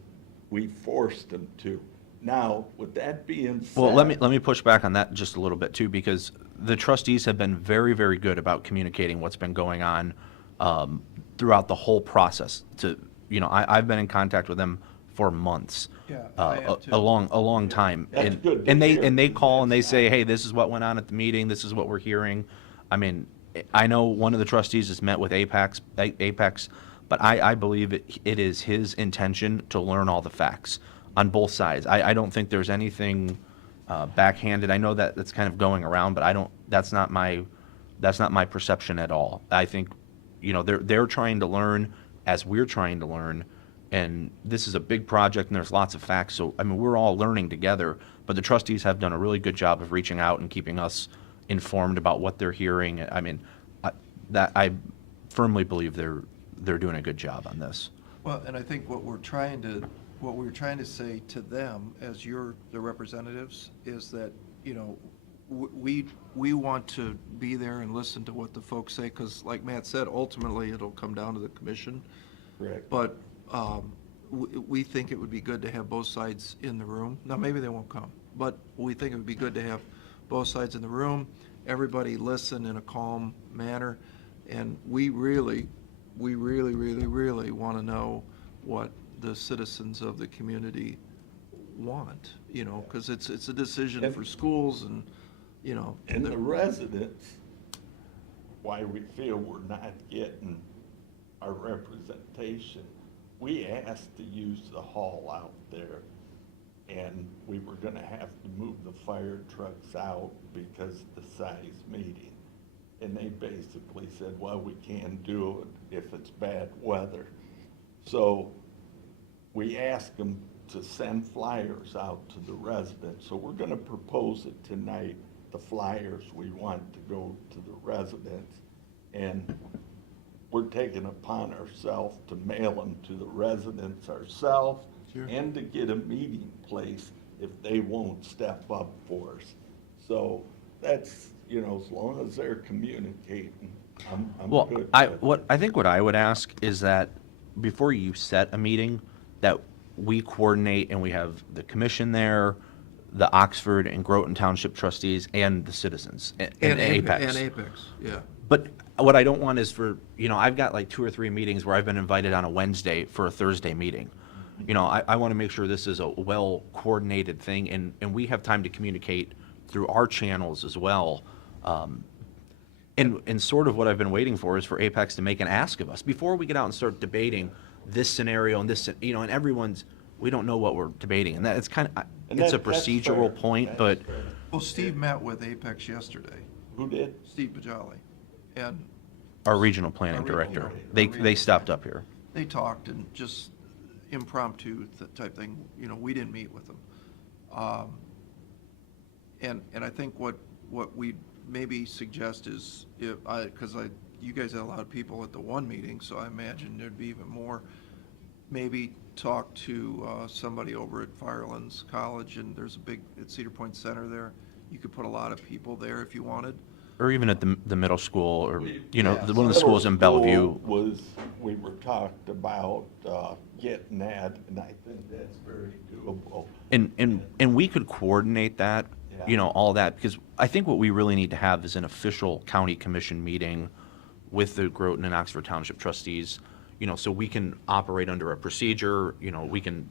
we forced them to. Now, with that being said. Well, let me push back on that just a little bit too, because the trustees have been very, very good about communicating what's been going on throughout the whole process. I've been in contact with them for months. Yeah, I have too. A long time. That's And- good to And hear. they call and they say, hey, this is what went on at the meeting, this is what we're hearing. I mean, I know one of the trustees has met with Apex, but I believe it is his intention to learn all the facts on both sides. I don't think there's anything backhanded. I know that that's kind of going around, but that's not my perception at all. I think, they're trying to learn as we're trying to learn, and this is a big project and there's lots of facts. So, I mean, we're all learning together, but the trustees have done a really good job of reaching out and keeping us informed about what they're hearing. I mean, I firmly believe they're doing a good job on this. Well, and I think what we're trying to say to them, as the representatives, is that, we want to be there and listen to what the folks say, because like Matt said, ultimately, it'll come down to the commission. Correct. But we think it would be good to have both sides in the room. Now, maybe they won't come, but we think it would be good to have both sides in the room, everybody listen in a calm manner, and we really want to know what the citizens of the community want, because it's a decision for schools and, And the residents, why we feel we're not getting our representation, we asked to use the hall out there, and we were gonna have to move the fire trucks out because of the size meeting. And they basically said, well, we can't do it if it's bad weather. So we asked them to send flyers out to the residents. So we're gonna propose it tonight. the flyers, we want to go to the residents. And we're taking upon ourselves to mail them to the residents ourselves and to get a meeting place if they won't step up for us. So that's, you know, as long as they're communicating, I'm Well, good. I think what I would ask is that before you set a meeting, that we coordinate and we have the commission there, the Oxford and Groton Township trustees, and the citizens, and Apex. And Apex, yeah. But what I don't want is for, you know, I've got like 2 or 3 meetings where I've been invited on a Wednesday for a Thursday meeting. You know, I want to make sure this is a well-coordinated thing, and we have time to communicate through our channels as well. And sort of what I've been waiting for is for Apex to make an ask of us before we get out and start debating this scenario and this, you know, and everyone's, we don't know what we're debating. And that it's kind of, it's a that's procedural fair. point, That's but fair. Well, Steve met with Apex yesterday, Who did? Steve Bajali, and our regional planning Our regional- director, our they regional stopped up here. they talked and just impromptu type thing, you know, we didn't meet with them. And I think what we maybe suggest is, because you guys had a lot of people at the one meeting, so I imagine there'd be even more, maybe talk to somebody over at Firelands College, and there's a big, at Cedar Point Center there, you could put a lot of people there if you wanted. Or even at the middle school, or, you know, Yeah, one of the middle schools in Bellevue. school was, we were talked about getting that, and I think that's very doable. And we could coordinate that, Yeah. you know, all that, because I think what we really need to have is an official county commission meeting with the Groton and Oxford Township trustees, you know, so we can operate under a procedure, you know, we can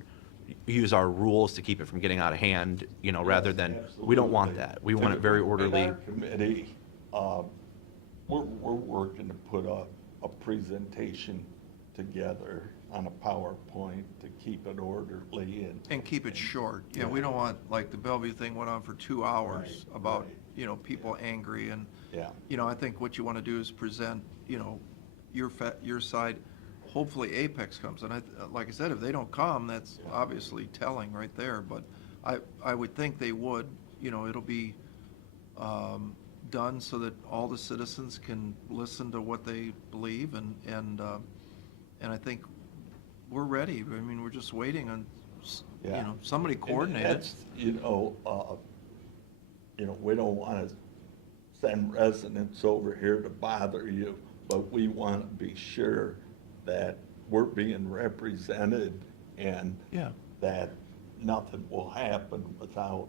use our rules to keep it from getting out of hand, you know, rather than, we don't want Absolutely. that. We want it very In orderly. our committee, we're working to put a presentation together on a PowerPoint to keep it orderly And keep it short. Yeah, we don't want, like, the Bellevue thing went on for 2 hours Right, about, right. you know, people angry, and, Yeah. you know, I think what you want to do is present, you know, your side. Hopefully Apex comes, and like I said, if they don't come, that's obviously telling right there, but I would think they would, you know, it'll be done so that all the citizens can listen to what they believe, and I think we're ready. I mean, we're just waiting on, you Yeah. know, somebody And coordinate it. that's, you know, we don't want to send residents over here to bother you, but we want to be sure that we're being represented and Yeah. that nothing will happen without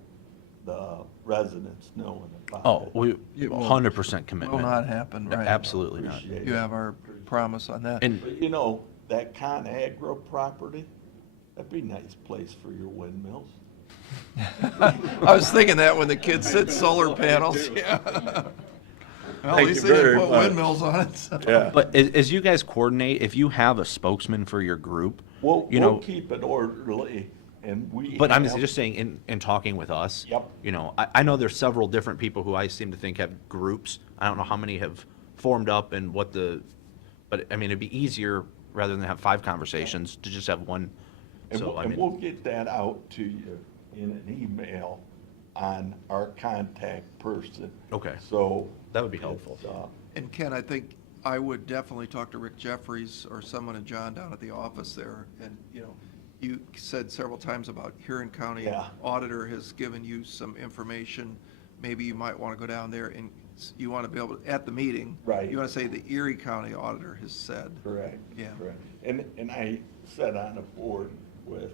the residents knowing about Oh, it. we, It won't. 100% commitment. Will not happen, right? Absolutely not. Appreciate You it. have our promise on that. And But you know, that ConAgra property, that'd be a nice place for your windmills. I was thinking that when the kids said solar panels, yeah. Well, at Thank least you they didn't very put much. windmills on it, so. Yeah. But as you guys coordinate, if you have a spokesman for your group, We'll you know, keep it orderly, and we. but I'm have- just saying, in talking with us. Yep. You know, I know there's several different people who I seem to think have groups. I don't know how many have formed up and what but I mean, it'd be easier, rather than have 5 conversations, to just have one. And So, we'll, I and mean, we'll get that out to you in an email on our contact person. Okay. So. That would be helpful. it's, And Ken, I think I would definitely talk to Rick Jeffries or someone at John down at the office there. And, you know, you said several times about Huron County Yeah. Auditor has given you some information. Maybe you might want to go down there and you want to be able to, at the meeting. Right. You want to say the Erie County Auditor has said. Correct. Yeah. Correct. And I sat on a board with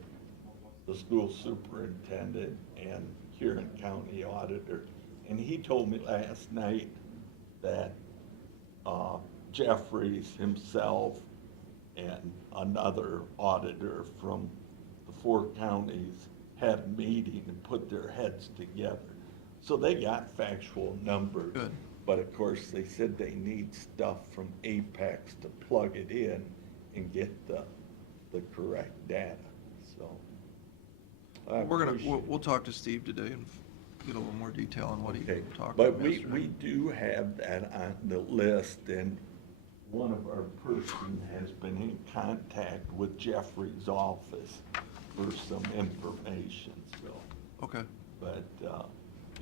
the school superintendent and Huron County Auditor, and he told me last night that Jeffries himself and another auditor from the 4 counties had a meeting and put their heads together. So they got factual numbers. Good. But of course, they said they need stuff from Apex to plug it in and get the correct data, so. I appreciate We'll talk to Steve today and get a little more detail on what he Okay, talked but about we yesterday. do have that on the list, and one of our person has been in contact with Jeffrey's office for some information, so. Okay. But,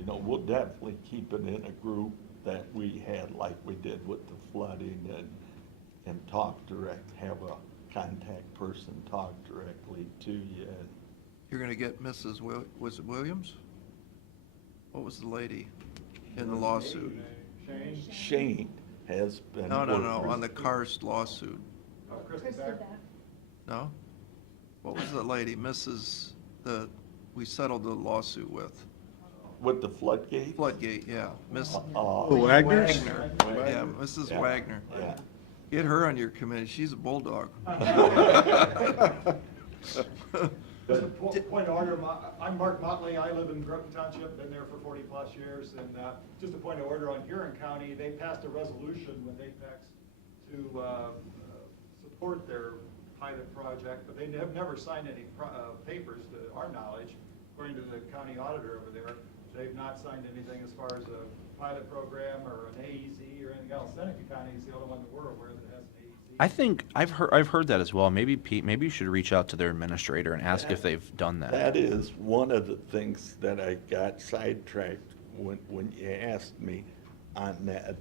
you know, we'll definitely keep it in a group that we had, like we did with the flooding, and talk direct, have a contact person talk directly to you. You're gonna get Mrs. Was it Williams? What was the lady in the lawsuit? Shane has been. No, working- on the Karst lawsuit. No? What was the lady, we settled the lawsuit with? With the floodgate? Floodgate, yeah. Miss Wagner? Yeah, Mrs. Yeah. Wagner. Yeah. Get her on your committee, she's a bulldog. Just a point of order, I'm Mark Motley, I live in Groton Township, been there for 40-plus years, and just a point of order on Huron County, they passed a resolution with Apex to support their pilot project, but they have never signed any papers, to our knowledge, according to the county auditor over there. They've not signed anything as far as a pilot program or an AEC or anything else. Seneca County is the only one that we're aware that has an AEC. I think I've heard that as well. Maybe Pete, maybe you should reach out to their administrator and ask if they've done that. That is one of the things that I got sidetracked when you asked me on that.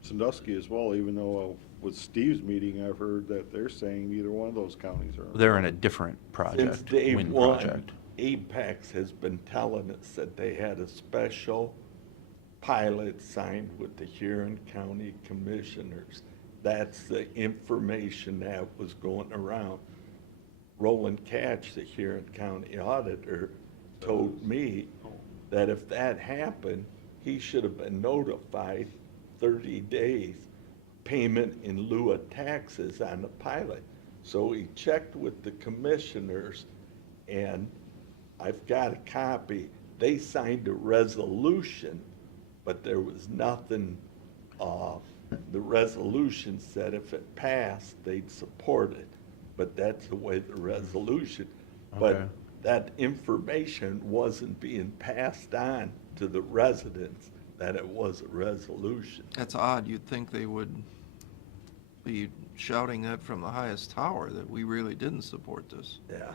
Sandusky as well, even though with Steve's meeting, I've heard that they're saying neither one of those counties are. They're in a different project, Since day wind one, project. Apex has been telling us that they had a special pilot signed with the Huron County Commissioners. That's the information that was going around. Roland Catch, the Huron County auditor, told me that if that happened, he should have been notified 30 days payment in lieu of taxes on the pilot. So he checked with the commissioners, and I've got a copy. They signed a resolution, but there was nothing, the resolution said if it passed, they'd support it. But that's the way the resolution, but Okay. that information wasn't being passed on to the residents, that it was a resolution. That's odd, you'd think they would be shouting that from the highest tower, that we really didn't support this. Yeah.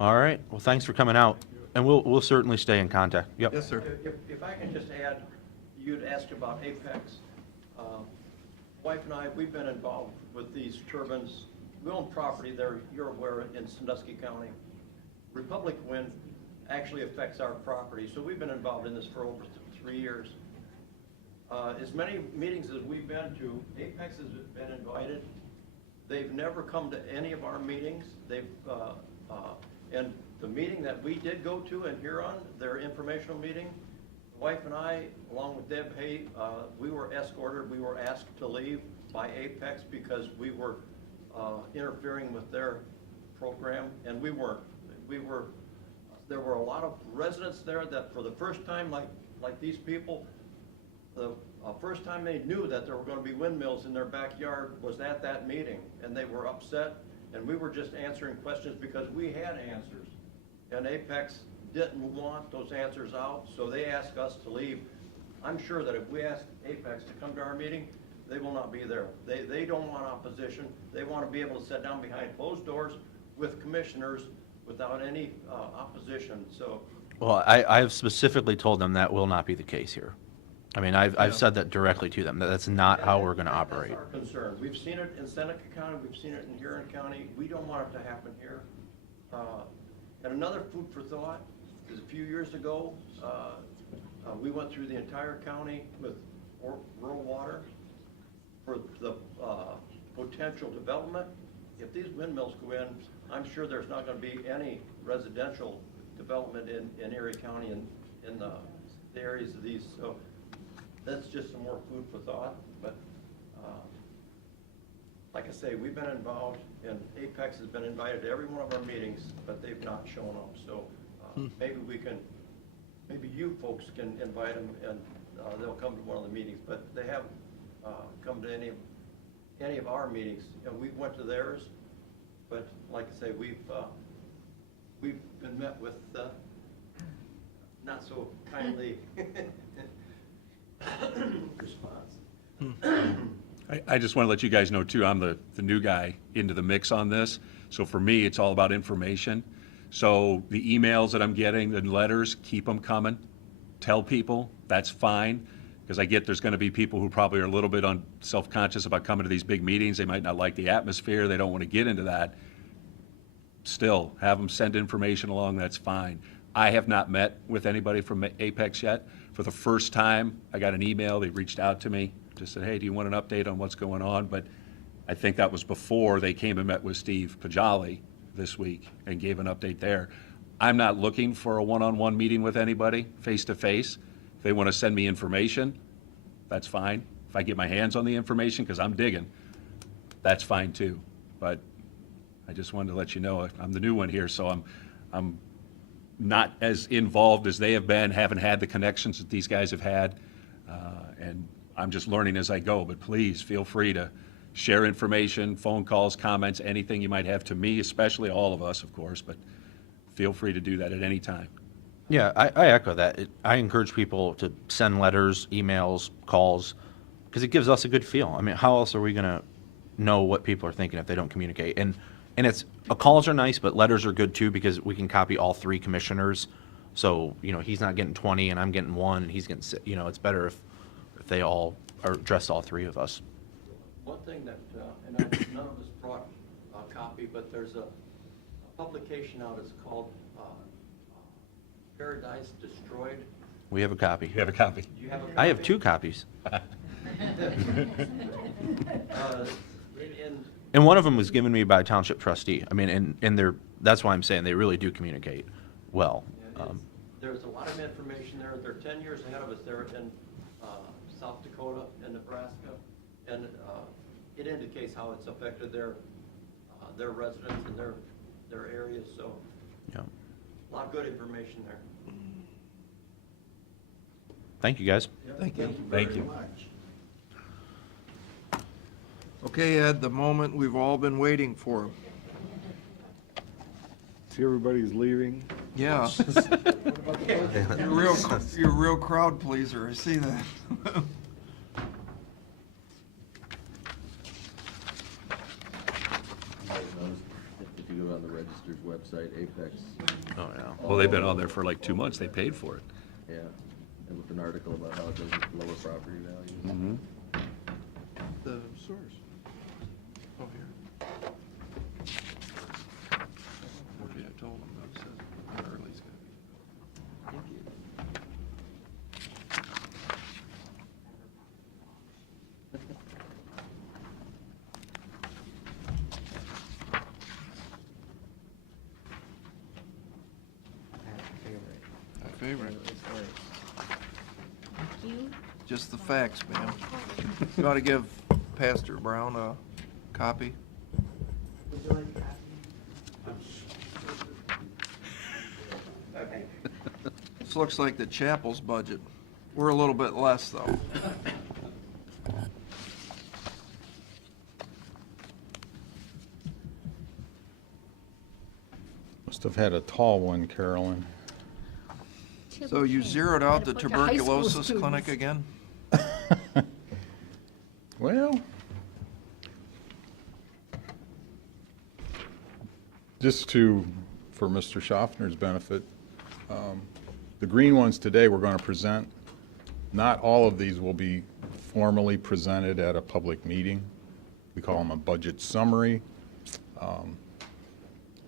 All right, well, thanks for coming out, and we'll certainly stay in contact. Yep. Yes, sir. If I can just add, you'd asked about Apex. Wife and I, we've been involved with these turbines. We own property there, you're aware, in Sandusky County. Republic Wind actually affects our property, so we've been involved in this for over 3 years. As many meetings as we've been to, Apex has been invited. They've never come to any of our meetings. And the meeting that we did go to in Huron, their informational meeting, the wife and I, along with Deb Hay, we were escorted, we were asked to leave by Apex because we were interfering with their program, and we weren't. There were a lot of residents there that for the first time, like these people, the first time they knew that there were going to be windmills in their backyard was at that meeting, and they were upset, and we were just answering questions because we had answers. And Apex didn't want those answers out, so they asked us to leave. I'm sure that if we ask Apex to come to our meeting, they will not be there. They don't want opposition. They want to be able to sit down behind closed doors with commissioners without any opposition, so. Well, I've specifically told them that will not be the case here. I mean, I've said that directly to them, that that's not how we're going to operate. That's our concern. We've seen it in Seneca County, we've seen it in Huron County. We don't want it to happen here. And another food for thought is a few years ago, we went through the entire county with rural water for the potential development. If these windmills go in, I'm sure there's not going to be any residential development in Erie County in the areas of these. So that's just some more food for thought. But like I say, we've been involved, and Apex has been invited to every one of our meetings, but they've not shown up. So maybe you folks can invite them, and they'll come to one of the meetings. But they haven't come to any of our meetings, and we went to theirs. But like I say, we've been met with not so kindly response. I just want to let you guys know too, I'm the new guy into the mix on this. So for me, it's all about information. So the emails that I'm getting, the letters, keep them coming. Tell people, that's fine. Because I get there's going to be people who probably are a little bit self-conscious about coming to these big meetings. They might not like the atmosphere. They don't want to get into that. Still, have them send information along, that's fine. I have not met with anybody from Apex yet. For the first time, I got an email, they reached out to me, just said, hey, do you want an update on what's going on? But I think that was before they came and met with Steve Pajali this week and gave an update there. I'm not looking for a one-on-one meeting with anybody, face-to-face. If they want to send me information, that's fine. If I get my hands on the information, because I'm digging, that's fine too. But I just wanted to let you know, I'm the new one here, so I'm not as involved as they have been, haven't had the connections that these guys have had, and I'm just learning as I go. But please feel free to share information, phone calls, comments, anything you might have to me, especially all of us, of course, but feel free to do that at any time. Yeah, I echo that. I encourage people to send letters, emails, calls, because it gives us a good feel. I mean, how else are we going to know what people are thinking if they don't communicate? And it's, calls are nice, but letters are good too, because we can copy all three commissioners. So, he's not getting 20 and I'm getting 1 and he's getting, it's better if they all address all three of us. One thing that, and none of us brought a copy, but there's a publication out, it's called Paradise Destroyed. We have a copy. You have a copy? You have a copy? I have 2 copies. And one of them was given me by a township trustee. I mean, and that's why I'm saying they really do communicate well. There's a lot of information there. They're 10 years ahead of us. They're in South Dakota and Nebraska, and it indicates how it's affected their residents and their areas. So, yeah, a lot of good information there. Thank you, guys. Thank you. Thank you. Okay, Ed, the moment we've all been waiting for. See, everybody's leaving. Yeah. You're a real crowd pleaser, I see that. If you go on the register's website, Apex. Oh, yeah. Well, they've been on there for like 2 months. They paid for it. Yeah, and with an article about how it doesn't lower property values. Mm-hmm. The source. Oh, here. Okay, I told him, I said, Early's got it. Thank you. My favorite. Just the facts, ma'am. You ought to give Pastor Brown a copy. This looks like the chapel's budget. We're a little bit less, though. Must have had a tall one, Carolyn. So you zeroed out the tuberculosis clinic again? Well, just for Mr. Schaffner's benefit, the green ones today we're going to present. Not all of these will be formally presented at a public meeting. We call them a budget summary.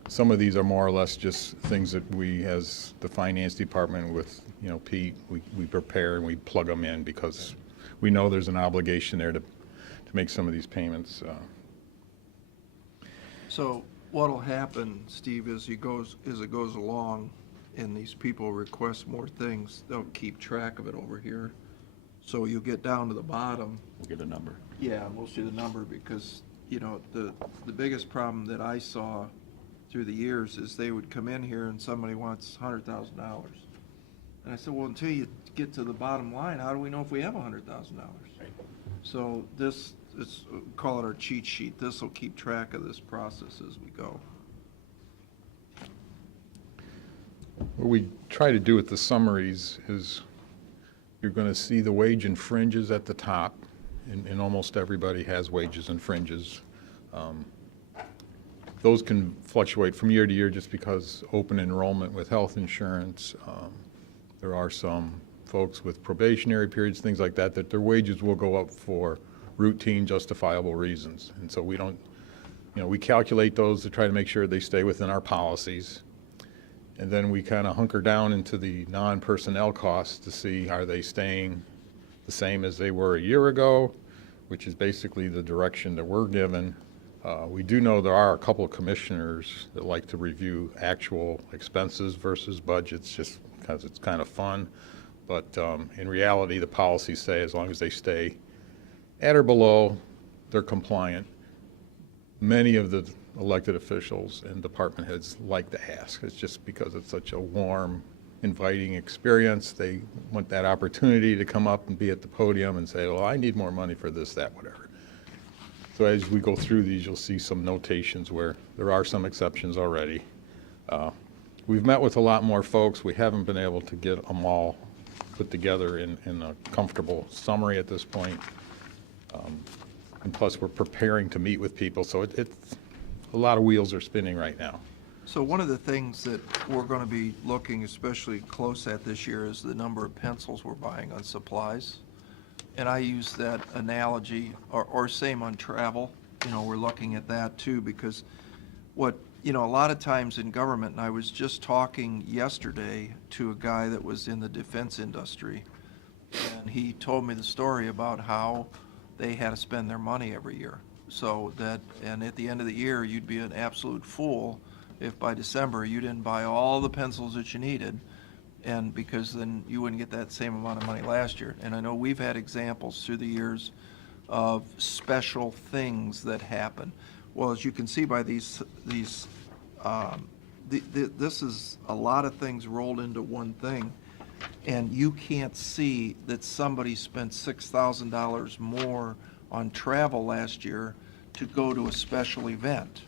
Some of these are more or less just things that we, as the finance department with, Pete, we prepare and we plug them in because we know there's an obligation there to make some of these payments. So what'll happen, Steve, as it goes along and these people request more things, they'll keep track of it over here. So you'll get down to the bottom. We'll get a number. Yeah, we'll see the number because, the biggest problem that I saw through the years is they would come in here and somebody wants $100,000. And I said, well, until you get to the bottom line, how do we know if we have $100,000? Right. So this is, call it our cheat sheet. This will keep track of this process as we go. What we try to do with the summaries is you're going to see the wage and fringes at the top, and almost everybody has wages and fringes. those can fluctuate from year to year just because open enrollment with health insurance. There are some folks with probationary periods, things like that, that their wages will go up for routine justifiable reasons. And so we don't, we calculate those to try to make sure they stay within our policies. And then we kind of hunker down into the non-personnel costs to see, are they staying the same as they were a year ago, which is basically the direction that we're given. We do know there are a couple of commissioners that like to review actual expenses versus budgets just because it's kind of fun. But in reality, the policies say as long as they stay at or below, they're compliant. Many of the elected officials and department heads like to ask. It's just because it's such a warm, inviting experience. They want that opportunity to come up and be at the podium and say, well, I need more money for this, that, whatever. So as we go through these, you'll see some notations where there are some exceptions already. We've met with a lot more folks. We haven't been able to get them all put together in a comfortable summary at this point. And plus, we're preparing to meet with people, so it's a lot of wheels are spinning right now. So one of the things that we're going to be looking especially close at this year is the number of pencils we're buying on supplies. And I use that analogy, or same on travel. We're looking at that too, because a lot of times in government, and I was just talking yesterday to a guy that was in the defense industry, and he told me the story about how they had to spend their money every year. So that, and at the end of the year, you'd be an absolute fool if by December you didn't buy all the pencils that you needed, and because then you wouldn't get that same amount of money last year. And I know we've had examples through the years of special things that happen. Well, as you can see by these this is a lot of things rolled into one thing, and you can't see that somebody spent $6,000 more on travel last year to go to a special event.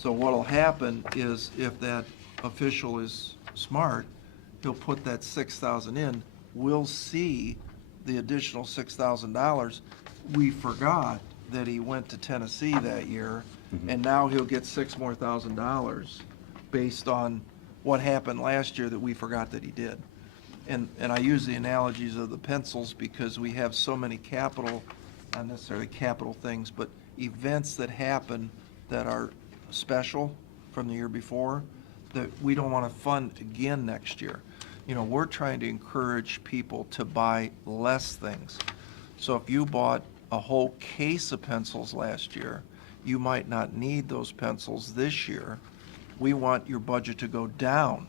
So what'll happen is if that official is smart, he'll put that $6,000 in. We'll see the additional $6,000. We forgot that he went to Tennessee that year, and now he'll get $6,000 more based on what happened last year that we forgot that he did. And I use the analogies of the pencils because we have so many capital, not necessarily capital things, but events that happen that are special from the year before that we don't want to fund again next year. We're trying to encourage people to buy less things. So if you bought a whole case of pencils last year, you might not need those pencils this year. We want your budget to go down.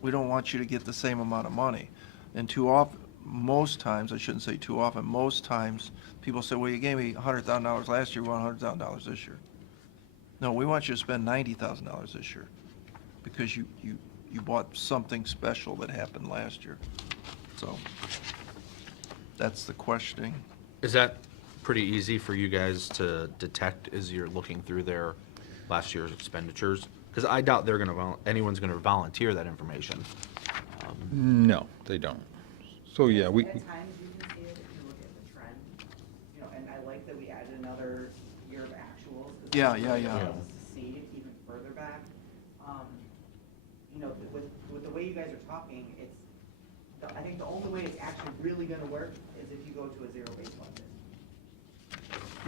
We don't want you to get the same amount of money. And too often, most times, I shouldn't say too often, most times people say, well, you gave me $100,000 last year, we want $100,000 this year. No, we want you to spend $90,000 this year because you bought something special that happened last year. So that's the questioning. Is that pretty easy for you guys to detect as you're looking through their last year's expenditures? Because I doubt anyone's going to volunteer that information. No, they don't. So yeah, we. At times you can see it if you look at the trend, and I like that we added another year of actuals. Yeah. To see even further back. With the way you guys are talking, I think the only way it's actually really gonna work is if you go to a zero-based budget.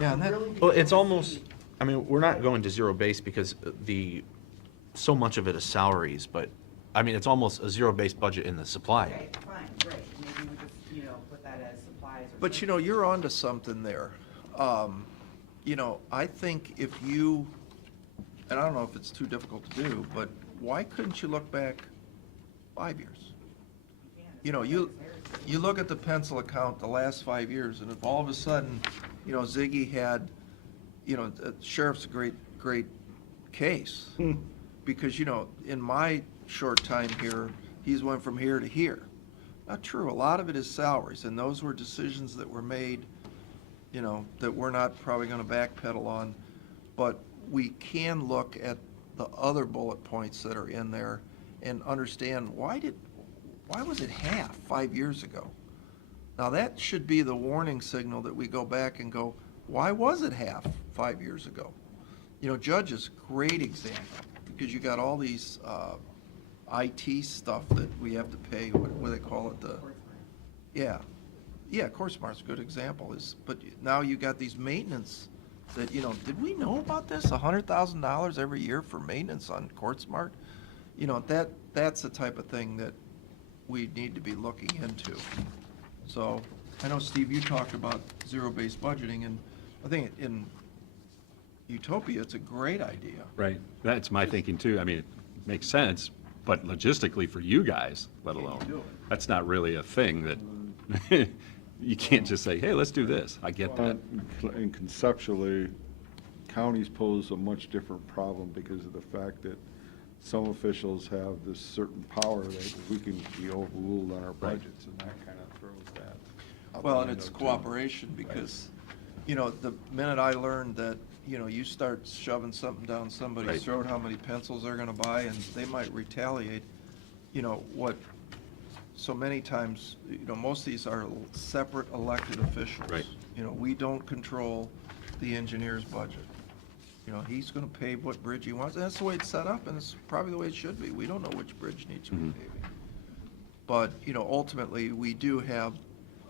Yeah, and that. Well, it's almost, we're not going to zero base because so much of it is salaries, but, it's almost a zero-based budget in the supply. Okay, fine, great. Maybe we just, put that as supplies or. But you're onto something there. I think if you, and I don't know if it's too difficult to do, but why couldn't you look back 5 years? You look at the pencil account the last 5 years, and if all of a sudden, Ziggy had, sheriff's a great case. Because, in my short time here, he's went from here to here. Not true. A lot of it is salaries, and those were decisions that were made, that we're not probably going to backpedal on. But we can look at the other bullet points that are in there and understand why was it half 5 years ago? Now that should be the warning signal that we go back and go, why was it half 5 years ago? Judge is a great example, because you got all these IT stuff that we have to pay, what do they call it, CourseSmart's a good example, but now you got these maintenance that, did we know about this? $100,000 every year for maintenance on CourseSmart? That's the type of thing that we need to be looking into. So, I know, Steve, you talked about zero-based budgeting, and I think in Utopia, it's a great idea. Right, that's my thinking too. I mean, it makes sense, but logistically for you guys, let alone, that's not really a thing that, you can't just say, hey, let's do this. I get that. And conceptually, counties pose a much different problem because of the fact that some officials have this certain power that we can be overruled on our budgets, and that kind of throws that out the Well, and window, it's too. cooperation, because, the minute I learned that, you start shoving something down somebody's Right. throat, how many pencils they're gonna buy, and they might retaliate, so many times, most of these are separate elected officials. Right. We don't control the engineer's budget. He's gonna pave what bridge he wants, and that's the way it's set up, and it's probably the way it should be. We don't know which bridge needs Mm-hmm. repaving. But, ultimately, we do have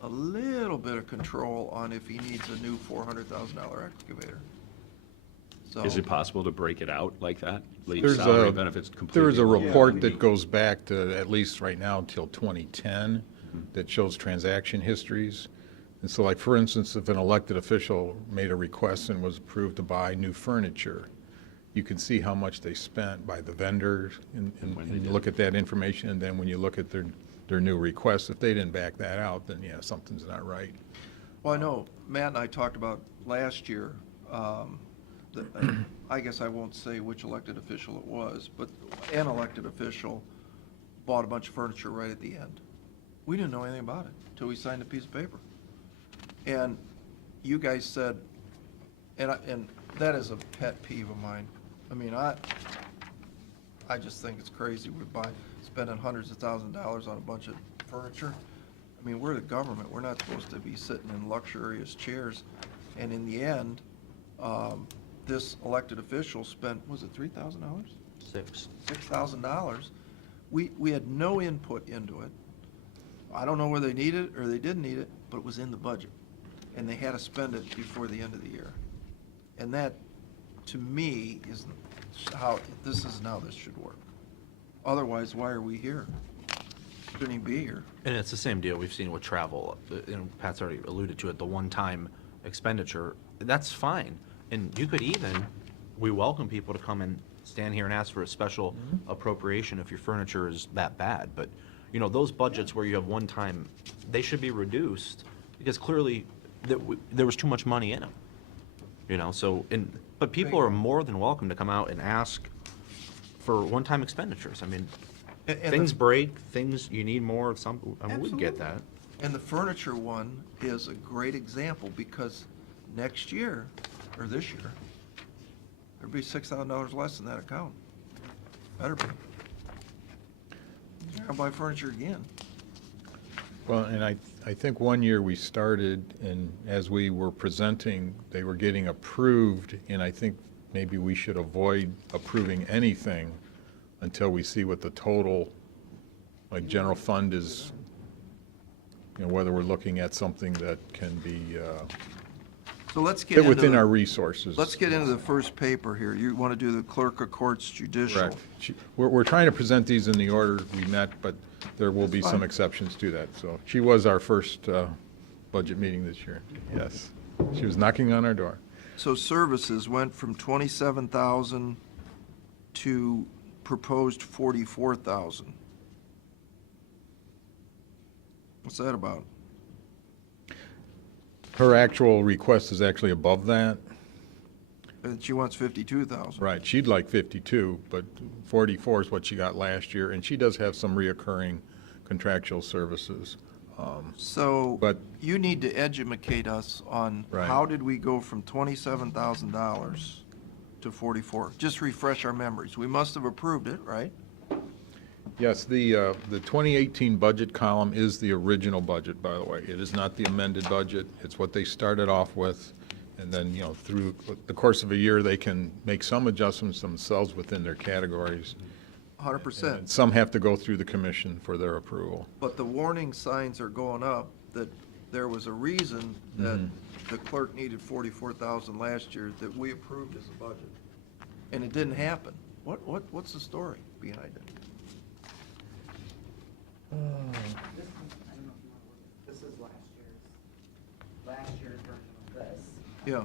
a little bit of control on if he needs a new $400,000 excavator. So, Is it possible to break it out like that? Leave There's salary a, and benefits completely? there's a alone? report that goes back to, at least right now, until 2010, that shows transaction histories. And so, like, for instance, if an elected official made a request and was approved to buy new furniture, you can see how much they spent by the vendors, and you look at that information, and then when you look at their new request, if they didn't back that out, then yeah, something's not right. well, I know Matt and I talked about last year, I guess I won't say which elected official it was, but an elected official bought a bunch of furniture right at the end. We didn't know anything about it until we signed a piece of paper. And you guys said, and that is a pet peeve of mine. I mean, I just think it's crazy. We're spending hundreds of thousands of dollars on a bunch of furniture. I mean, we're the government. We're not supposed to be sitting in luxurious chairs. And in the end, this elected official spent, was it $3,000? $6,000. We had no input into it. I don't know whether they needed it or they didn't need it, but it was in the budget. And they had to spend it before the end of the year. And that, to me, is how this should work. Otherwise, why are we here? Shouldn't even be here. And it's the same deal we've seen with travel. Pat's already alluded to it, the one-time expenditure, that's fine. And you could even, we welcome people to come and stand here and ask for a special appropriation if your furniture is that bad. But, those budgets where you have one-time, they should be reduced because clearly there was too much money in them. But people are more than welcome to come out and ask for one-time expenditures. I mean, things break, things, you need more of some, we get that. And the furniture one is a great example because next year, or this year, there'll be $6,000 less in that account. Better be. I'll buy furniture again. Well, and I think one year we started, and as we were presenting, they were getting approved, and I think maybe we should avoid approving anything until we see what the total, like, general fund is, whether we're looking at something that can be So let's get fit into within our resources. Let's get into the first paper here. You want to do the clerk of courts judicial? Correct. We're trying to present these in the order we met, but there will be That's some fine. exceptions to that. So she was our first budget meeting this year. Yes. She was knocking on our door. So services went from 27,000 to proposed 44,000. What's that about? Her actual request is actually above that. And she wants 52,000. Right. She'd like 52, but 44 is what she got last year, and she does have some reoccurring contractual services. So But you need to educate us on Right. how did we go from $27,000 to 44? Just refresh our memories. We must have approved it, right? yes, the 2018 budget column is the original budget, by the way. It is not the amended budget. It's what they started off with. And then, through the course of a year, they can make some adjustments themselves within their categories. 100%. And some have to go through the commission for their approval. But the warning signs are going up that there was a reason that the clerk needed 44,000 last year that we approved as a budget. And it didn't happen. What's the story behind it? This is last year's version of this. Yeah.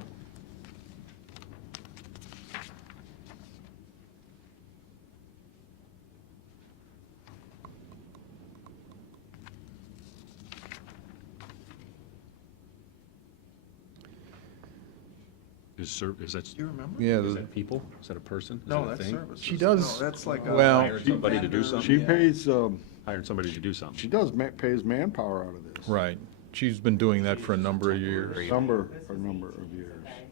Is that? Do you remember? Yeah, Is that people? Is that a person? Is No, that a that's thing? services. She does. No, that's like a. Well, Hired somebody to do something? She pays, Hired somebody to do something. she pays manpower out of this. Right. She's been doing that for a number of years. Number of years. Okay.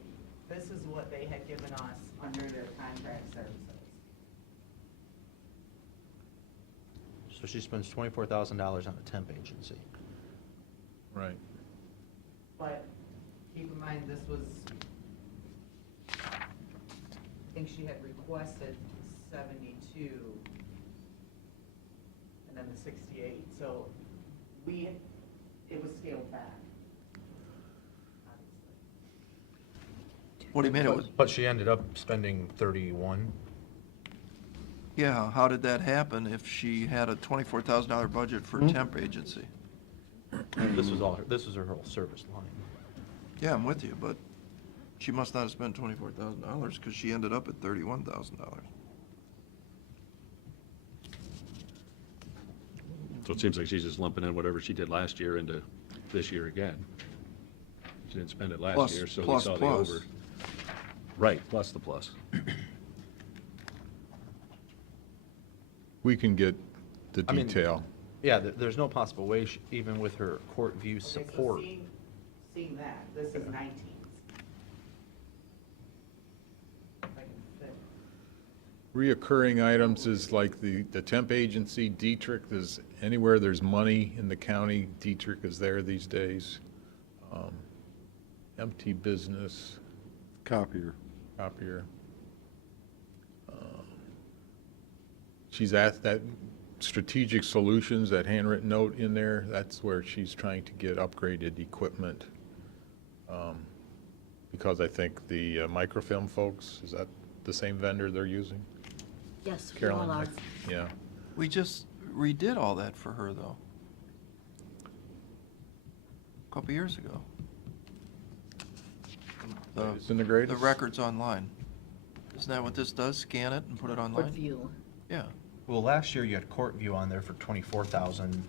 This is what they had given us under their contract services. So she spends $24,000 on a temp agency. Right. But keep in mind, this was, I think she had requested 72 and then the 68. So it was scaled back. What do you mean it was? But she ended up spending 31. Yeah, how did that happen if she had a $24,000 budget for a temp agency? This was her whole service line. Yeah, I'm with you, but she must not have spent $24,000 because she ended up at $31,000. So it seems like she's just lumping in whatever she did last year into this year again. She didn't spend it last Plus- year, so we plus- saw the plus. over. Right, plus the plus. We can get the I mean, detail. Yeah, there's no possible way, even with her court view Okay, so support. seeing that, this is 19. If I can fit. Reoccurring items is like the temp agency, Dietrich, is anywhere there's money in the county, Dietrich is there these days. Empty business, Copier. copier. She's at that strategic solutions, that handwritten note in there, that's where she's trying to get upgraded equipment. Because I think the microfilm folks, is that the same vendor they're using? Yes, we Carolyn, all are. yeah. We just redid all that for her, though. A couple years ago. Latest and the greatest? The records online. Isn't that what this does? Scan it and put it online? View. Yeah. Well, last year you had court view on there for 24,000,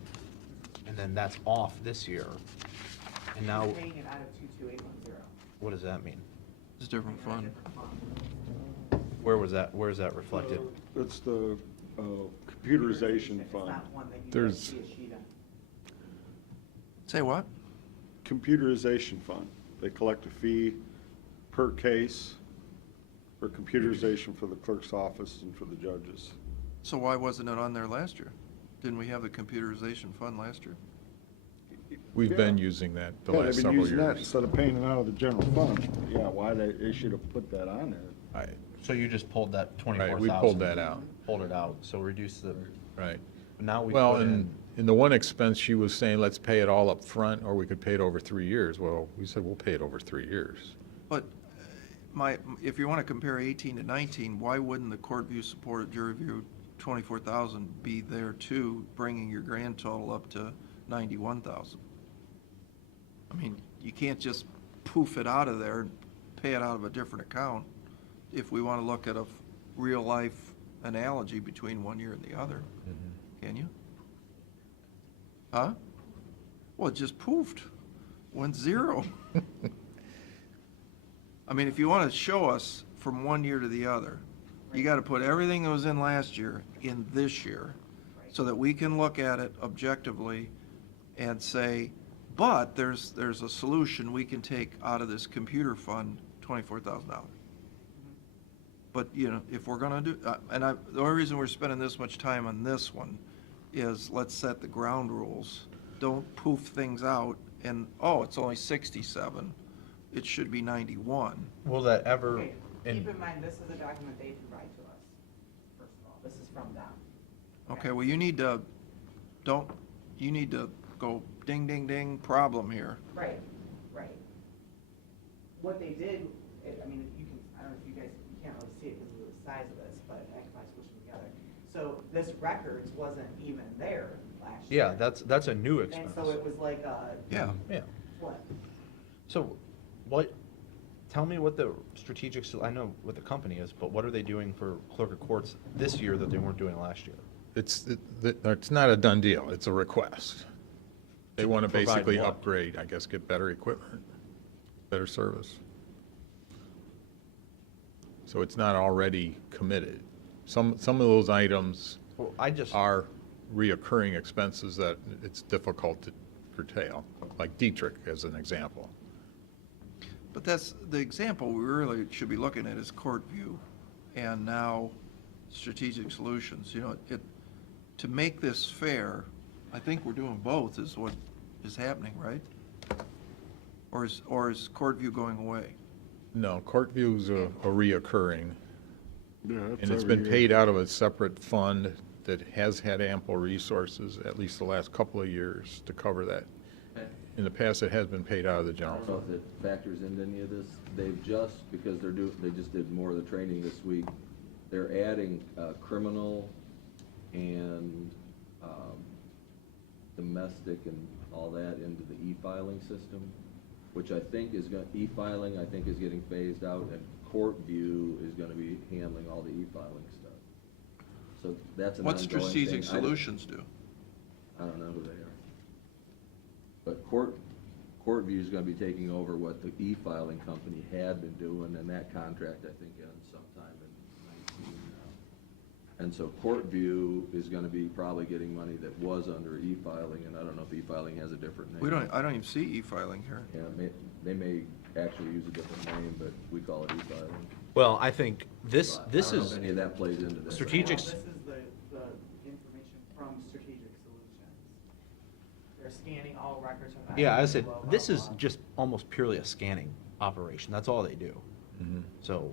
and then that's off this year. And now, We're paying it out of 22810. what does that mean? It's a different fund. Where is that reflected? It's the computerization It's fund. not one that you There's- guys see a sheet on. Say what? Computerization fund. They collect a fee per case for computerization for the clerk's office and for the judges. So why wasn't it on there last year? Didn't we have the computerization fund last year? We've been using that the last They've been several using that years. instead of paying it out of the general fund. Yeah, why they should have put that on there. So you just pulled that 24,000? Right, we pulled that out. Pulled it out, so reduce the, Right. now we Well, put in. in the one expense, she was saying, let's pay it all up front, or we could pay it over 3 years. Well, we said, we'll pay it over 3 years. But if you want to compare 18 to 19, why wouldn't the court view supported jury view 24,000 be there too, bringing your grand total up to 91,000? I mean, you can't just poof it out of there and pay it out of a different account if we want to look at a real-life analogy between one year and the other. Can you? Huh? Well, it just poofed, went zero. I mean, if you want to show us from one year to the other, you got to put everything that was in last year in this year so that we can look at it objectively and say, but there's a solution we can take out of this computer fund, $24,000. But, if we're going to do, the only reason we're spending this much time on this one is let's set the ground rules. Don't poof things out and, oh, it's only 67. it should be 91. Will that ever, Okay, keep in mind, this is a document they provide to us, first of all. This is from them. Okay, well, you need to go ding, ding, ding, problem here. Right, right. What they did, I mean, you can, I don't know if you guys, you can't really see it because of the size of this, but I can probably switch them together. So this records wasn't even there last year. yeah, that's a new expense. And so it was like a. Yeah. Yeah. What? So tell me what the strategic, I know what the company is, but what are they doing for clerk of courts this year that they weren't doing last year? It's not a done deal, it's a request. They want to provide basically what? upgrade, I guess, get better equipment, better service. So it's not already committed. Some of those items Well, are reoccurring expenses that it's difficult to curtail, like Dietrich as an example. But that's, the example we really should be looking at is court view and now strategic solutions. You know, to make this fair, I think we're doing both is what is happening, right? Or is court view going away? No, court views are reoccurring. Yeah, that's And it's every been year. paid out of a separate fund that has had ample resources, at least the last couple of years, to cover that. In the past, it has been paid out of the I general don't know fund. if it factors into any of this. They've just, because they just did more of the training this week, they're adding criminal and domestic and all that into the e-filing system, which I think is e-filing, I think, is getting phased out, and court view is gonna be handling all the e-filing stuff. So that's an What ongoing thing. strategic solutions do? I don't know who they are. But court view is gonna be taking over what the e-filing company had been doing, and that contract, I think, ends sometime in 19 now. And so court view is gonna be probably getting money that was under e-filing, and I don't know if e-filing has a different name. I don't even see e-filing here. Yeah, they may actually use a different name, but we call it e-filing. Well, I think this So I don't know is if any of that plays into this. strategic. This is the information from Strategic Solutions. They're scanning all records from. Yeah, I said, blah, blah, this is blah. just almost purely a scanning operation. That's all they do. So,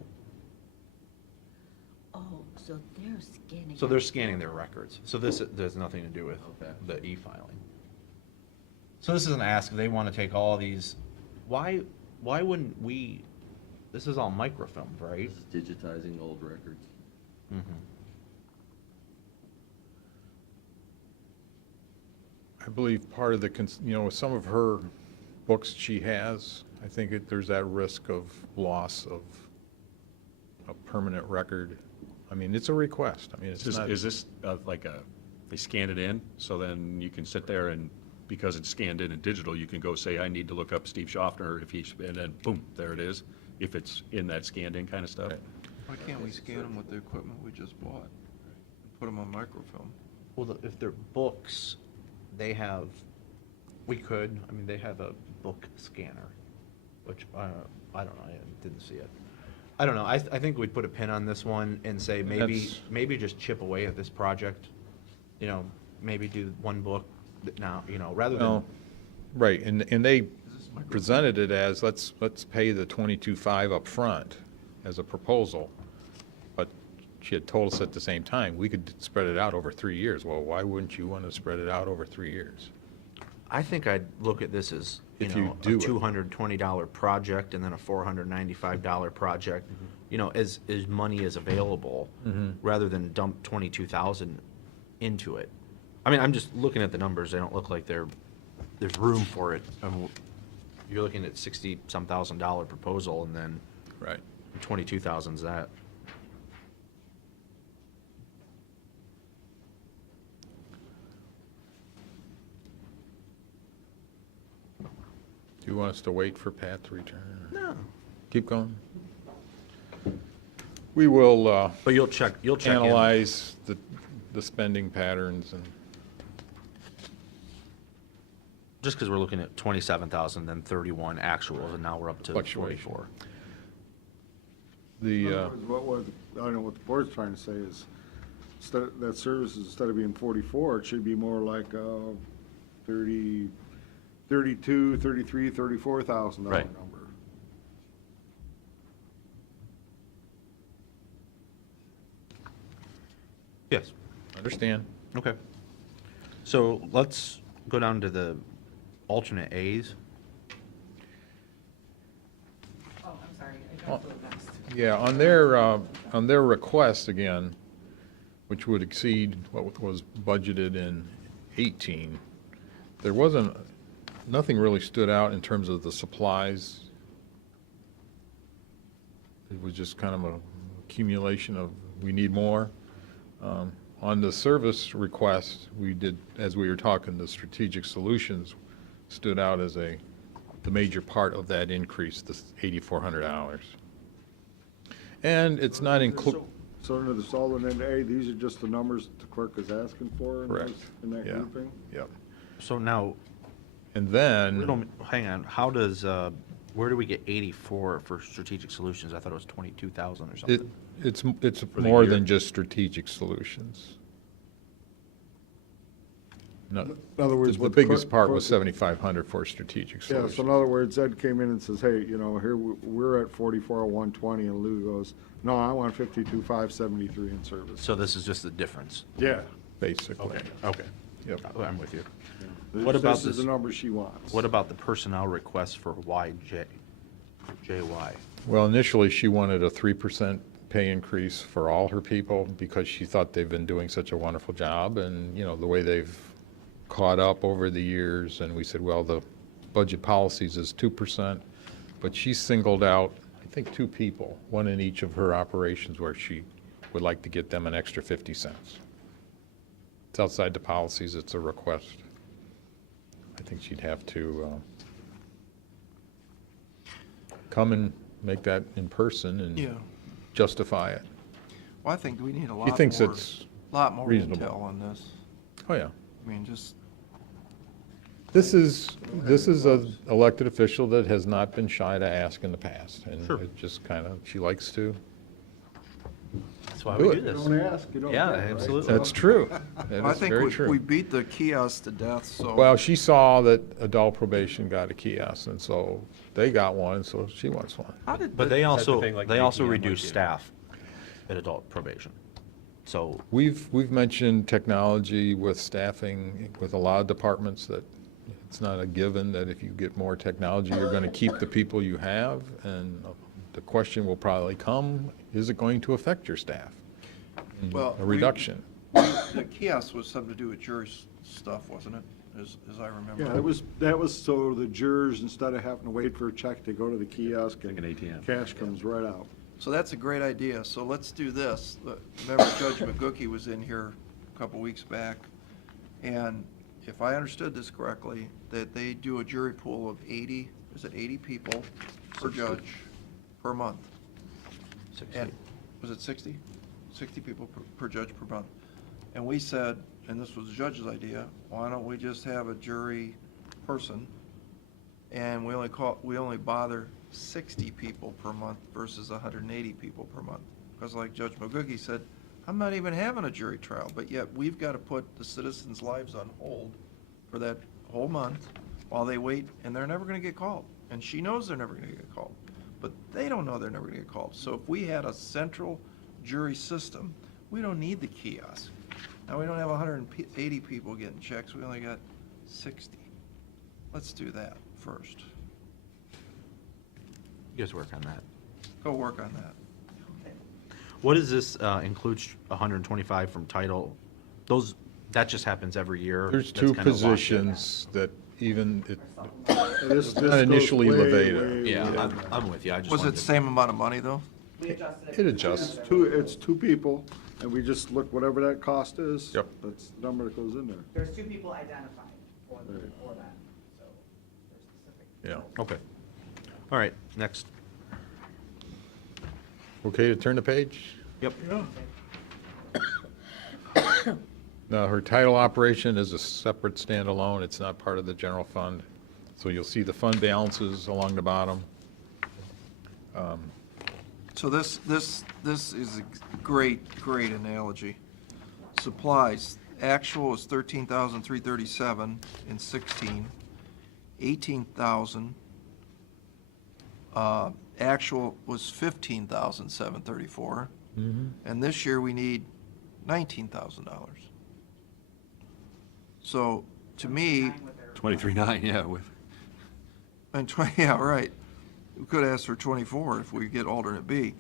Oh, so they're scanning. so they're scanning their records. So this, there's nothing to do with Okay. the e-filing. So this is an ask, they want to take all these, why wouldn't we, this is all microfilmed, right? This is digitizing old records. I believe part of the, with some of her books she has, I think there's that risk of loss of a permanent record. I mean, it's a request. I mean, it's not. Is this like they scan it in, so then you can sit there and, because it's scanned in and digital, you can go say, I need to look up Steve Schaffner, and then boom, there it is, if it's in that scanned in kind of stuff. Why can't we scan them with the equipment we just bought? And put them on microfilm? Well, if they're books, they have, they have a book scanner, which, I don't know, I didn't see it. I don't know, I think we'd put a pin on this one and say, maybe just chip away at this project. Maybe do one book now, rather than. No, right, and they presented it as, let's pay the 22.5 up front as a proposal. But she had told us at the same time, we could spread it out over 3 years. Well, why wouldn't you want to spread it out over 3 years? I think I'd look at this as, a $220 project and then a $495 project, as money is available, rather than dump 22,000 into it. I mean, I'm just looking at the numbers, they don't look like there's room for it. You're looking at $60-some thousand proposal, and then Right. 22,000's that. Do you want us to wait for Pat to return? No. Keep going? We will, But you'll check in. analyze the spending patterns and. Just because we're looking at 27,000, then 31 actuals, and now we're up to Fluctuation. 44. In other words, I don't know what the board's trying to say is, that service, instead of being 44, it should be more like 30, 32, 33, $34,000 Right. number. Understand? Okay. So let's go down to the alternate A's. Oh, I'm sorry, I got to it next. Yeah, on their request again, which would exceed what was budgeted in 18, there wasn't, nothing really stood out in terms of the supplies. It was just kind of a accumulation of, we need more. On the service request, we did, as we were talking, the strategic solutions stood out as the major part of that increase, the $8,400. And it's not included. So under the alternate A, these are just the numbers the clerk is asking for in Correct. in that Yeah. grouping? Yep. So now, And then, hang on, how does, where do we get 84 for strategic solutions? I thought it was 22,000 or something. it's For the more year. than just strategic solutions. No, In other words, the what the biggest clerk- part was 7,500 for strategic Yeah, solutions. so in other words, Ed came in and says, hey, you know, here, we're at 44,120, and Lou goes, no, I want 52,573 in service. So this is just the difference? Yeah. Basically. Okay. Yep. I'm with you. This- What about This is the number she wants. What about the personnel request for JY? Well, initially, she wanted a 3% pay increase for all her people because she thought they've been doing such a wonderful job, and, you know, the way they've caught up over the years, and we said, well, the budget policies is 2%, but she singled out, I think, 2 people, one in each of her operations, where she would like to get them an extra 50 cents. It's outside the policies, it's a request. I think she'd have to come and make that in person Yeah. and justify it. Well, I think we need a lot He more, thinks it's lot more reasonable. intel on this. Oh, yeah. I mean, just, This is an elected official that has not been shy to ask in the past, and Sure. it just kind of, she likes to. That's why do we it. do this. Don't ask, you don't Yeah, get, right? absolutely. That's true. That I is think very we true. beat the kiosk to death, so. Well, she saw that adult probation got a kiosk, and so they got one, so she wants one. How did But the- they the also, thing like they also ATM, like reduce you- staff at adult probation. So, We've mentioned technology with staffing, with a lot of departments, that it's not a given that if you get more technology, you're going to keep the people you have, and the question will probably come, is it going to affect your staff? Well, A reduction. The kiosk was something to do with jury stuff, wasn't it, as I remember? Yeah, that was so the jurors, instead of having to wait for a check, they go to the kiosk and Like an ATM. cash comes right out. So that's a great idea, so let's do this. Remember Judge McGookie was in here a couple weeks back, and if I understood this correctly, that they do a jury pool of 80, is it 80 people per judge per month? 60. And, was it 60? 60 people per judge per month. And we said, and this was the judge's idea, why don't we just have a jury person, and we only bother 60 people per month versus 180 people per month? Because like Judge McGookie said, I'm not even having a jury trial, but yet we've got to put the citizens' lives on hold for that whole month while they wait, and they're never going to get called. And she knows they're never going to get called, but they don't know they're never going to get called. So if we had a central jury system, we don't need the kiosk. Now, we don't have 180 people getting checks, we only got 60. Let's do that first. You guys work on that. Go work on that. What does this include, 125 from title? That just happens every year? There's That's 2 kinda locked in. positions that even, This not goes initially way, Levada. way, Yeah, way I'm with you. I just Was it wanted the to- same amount of money, though? We adjusted It adjusts. It's 2 people, and we just look whatever that cost is. Yep. That's the number that goes in there. There's 2 people identified for that, so they're specific. yeah. Okay. All right, next. Okay to turn the page? Yep. Now, her title operation is a separate standalone. It's not part of the general fund. So you'll see the fund balances along the bottom. So this is a great analogy. Supplies, actual is 13,337 in 16, 18,000. Actual was 15,734. And this year we need $19,000. So, to me, 23.9, yeah, with, and 20, yeah, right. We could ask for 24 if we get alternate B.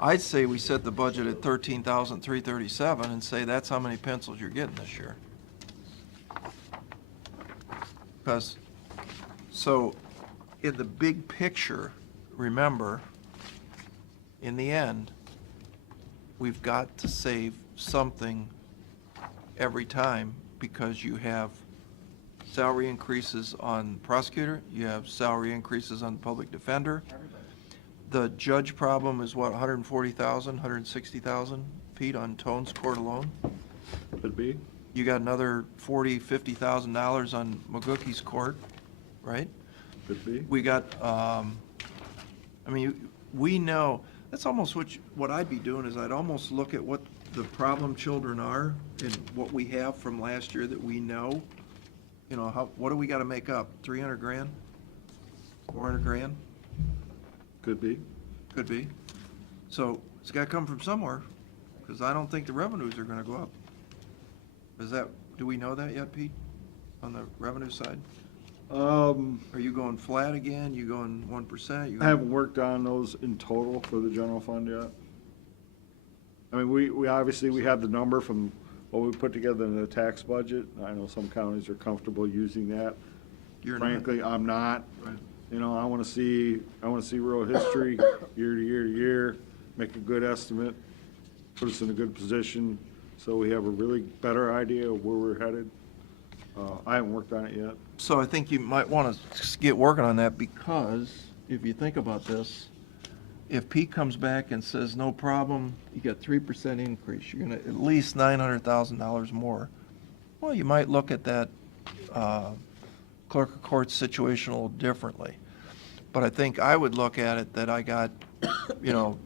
I'd say we set the budget at 13,337 and say that's how many pencils you're getting this year. Because, so, in the big picture, remember, in the end, we've got to save something every time because you have salary increases on prosecutor, you have salary increases on the public defender. The judge problem is what, 140,000, 160,000, Pete, on Tone's court alone? Could be. You got another $50,000 on McGookie's court, right? Could be. We got, I mean, we know, that's almost what I'd be doing is I'd almost look at what the problem children are and what we have from last year that we know. You know, what do we gotta make up? 300 grand? 400 grand? Could be. Could be. So it's gotta come from somewhere, because I don't think the revenues are gonna go up. Do we know that yet, Pete, on the revenue side? Are you going flat again? You going 1%? I haven't worked on those in total for the general fund yet. I mean, we obviously, we have the number from what we put together in the tax budget. I know some counties are comfortable using that. You're not. Frankly, I'm not. Right. You know, I wanna see real history, year to year to year, make a good estimate, put us in a good position, so we have a really better idea of where we're headed. I haven't worked on it yet. So I think you might want to get working on that, because if you think about this, if Pete comes back and says, no problem, you got 3% increase, you're gonna at least $900,000 more. Well, you might look at that clerk of court situation a little differently. But I think I would look at it that I got, you know,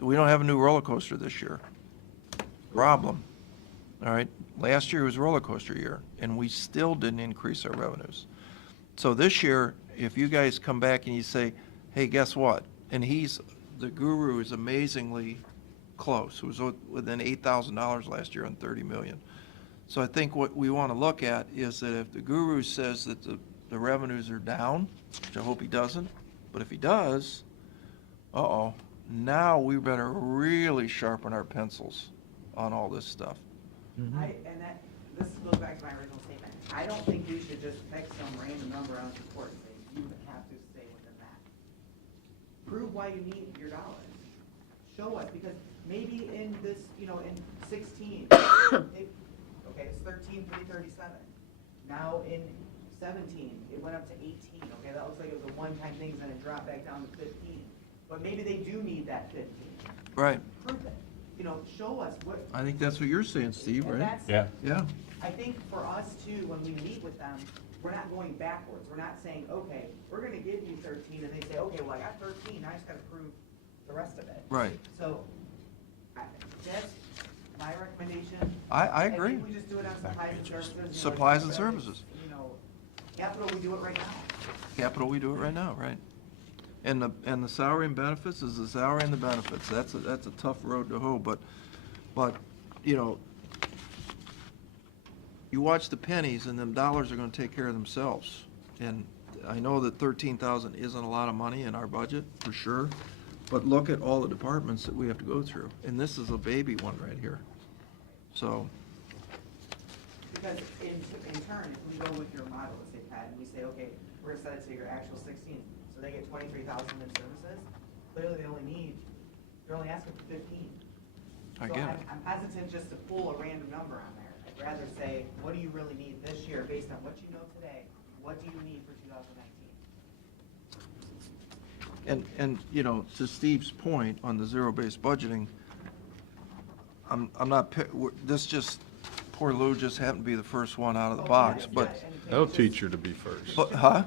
we don't have a new roller coaster this year. Problem. All right, last year was roller coaster year, and we still didn't increase our revenues. So this year, if you guys come back and you say, hey, guess what? And the guru is amazingly close. It was within $8,000 last year on 30 million. So I think what we want to look at is that if the guru says that the revenues are down, which I hope he doesn't, but if he does, now we better really sharpen our pencils on all this stuff. This goes back to my original statement. I don't think we should just pick some random number out of the report and say, you have to stay within that. Prove why you need your dollars. Show us, because maybe in this, in 16, it's 13,337. Now in 17, it went up to 18. Okay, that looks like it was a one-time thing, and then it dropped back down to 15. But maybe they do need that 15. Right. Prove it. Show us what. I think that's what you're saying, Steve, And right? that's- Yeah. I think for us too, when we meet with them, we're not going backwards. We're not saying, okay, we're gonna give you 13, and they say, okay, well, I got 13, now I just gotta prove the rest of it. Right. So, that's my recommendation. I agree. think we just do it on supplies and services. Supplies and services. Capital, we do it right now. Capital, we do it right now, right? And the salary and benefits is the salary and the benefits. That's a tough road to hoe, but, you watch the pennies and them dollars are gonna take care of themselves. And I know that 13,000 isn't a lot of money in our budget, for sure, but look at all the departments that we have to go through. And this is a baby one right here. So, Because in turn, if we go with your model, let's say, Pat, and we say, okay, we're gonna set it to your actual 16, so they get 23,000 in services, clearly they're only asking for 15. I get it. I'm hesitant just to pull a random number on there. I'd rather say, what do you really need this year based on what you know today? What do you need for 2019? And to Steve's point on the zero-based budgeting, I'm not, poor Lou just happened to be the first one out of the box, but. That'll teach her to be first. But, huh?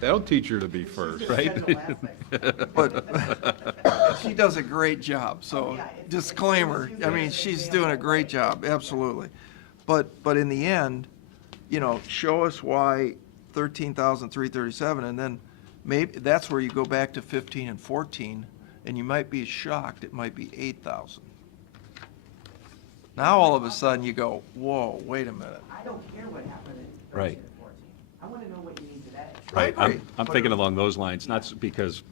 That'll teach her to be first, right? But she does a great job, so disclaimer, I mean, she's doing a great job, absolutely. But in the end, show us why 13,337, and then maybe that's where you go back to 15 and 14, and you might be shocked, it might be 8,000. Now all of a sudden you go, whoa, wait a minute. I don't care what happened in Right. 13 and 14. I want to know what you need today. Right, agree, I'm but- thinking along those lines, not because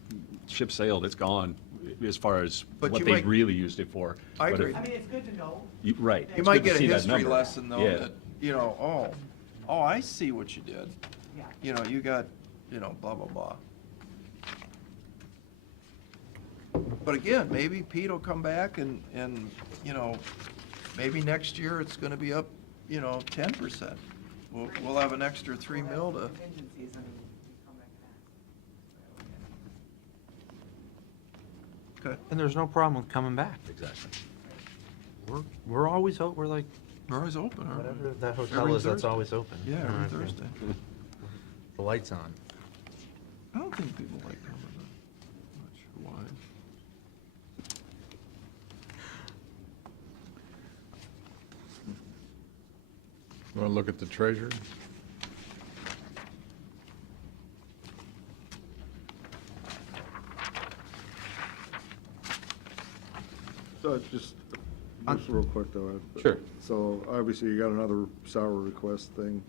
ship sailed, it's gone, as far as But what you they might- really used it for. I But agree. if- I mean, it's good to know. Right. You it's might good to get a see that history number. lesson though, Yeah. that, you know, oh, I see what you did. Yeah. You know, you got, you know, blah, blah, blah. But again, maybe Pete will come back and, you know, maybe next year it's gonna be up, you know, 10%. We'll have an extra 3 mil to, Contingencies and we come back and ask. okay, And there's no problem with coming back. Exactly. We're always out, we're like, we're always open, aren't we? whatever that hotel Every is, that's Thursday. always open. Yeah, every Okay. Thursday. The light's on. I don't think people like coming, I'm not sure why. You want to look at the treasurer? So just real quick though. Sure. So obviously you got another salary request thing.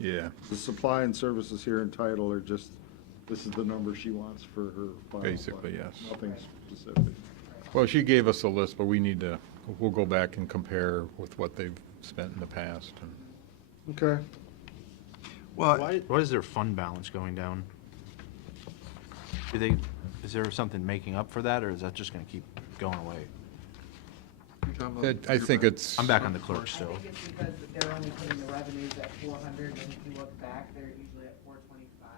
Yeah, The supply and services here in title are just, this is the number she wants for her final. Basically, budget. yes. Nothing specific. well, she gave us a list, but we need to, we'll go back and compare with what they've spent in the past. and- Okay. Well, Why is their fund balance going down? Is there something making up for that, or is that just gonna keep going away? you're talking about I think it's. I'm back on the clerk I still. think it's because they're only putting the revenues at 400, and if you look back, they're usually at 425.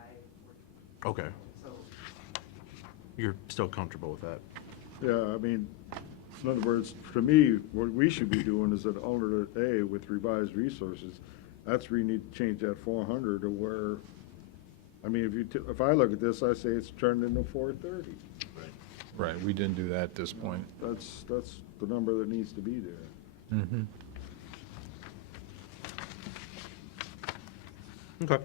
Okay, So you're still comfortable with that? Yeah, I mean, in other words, to me, what we should be doing is that alternate A with revised resources, that's where you need to change that 400 to where, I mean, if I look at this, I say it's turned into 430. Right, we didn't do that at this point. That's the number that needs to be there. Mm-hmm. Okay.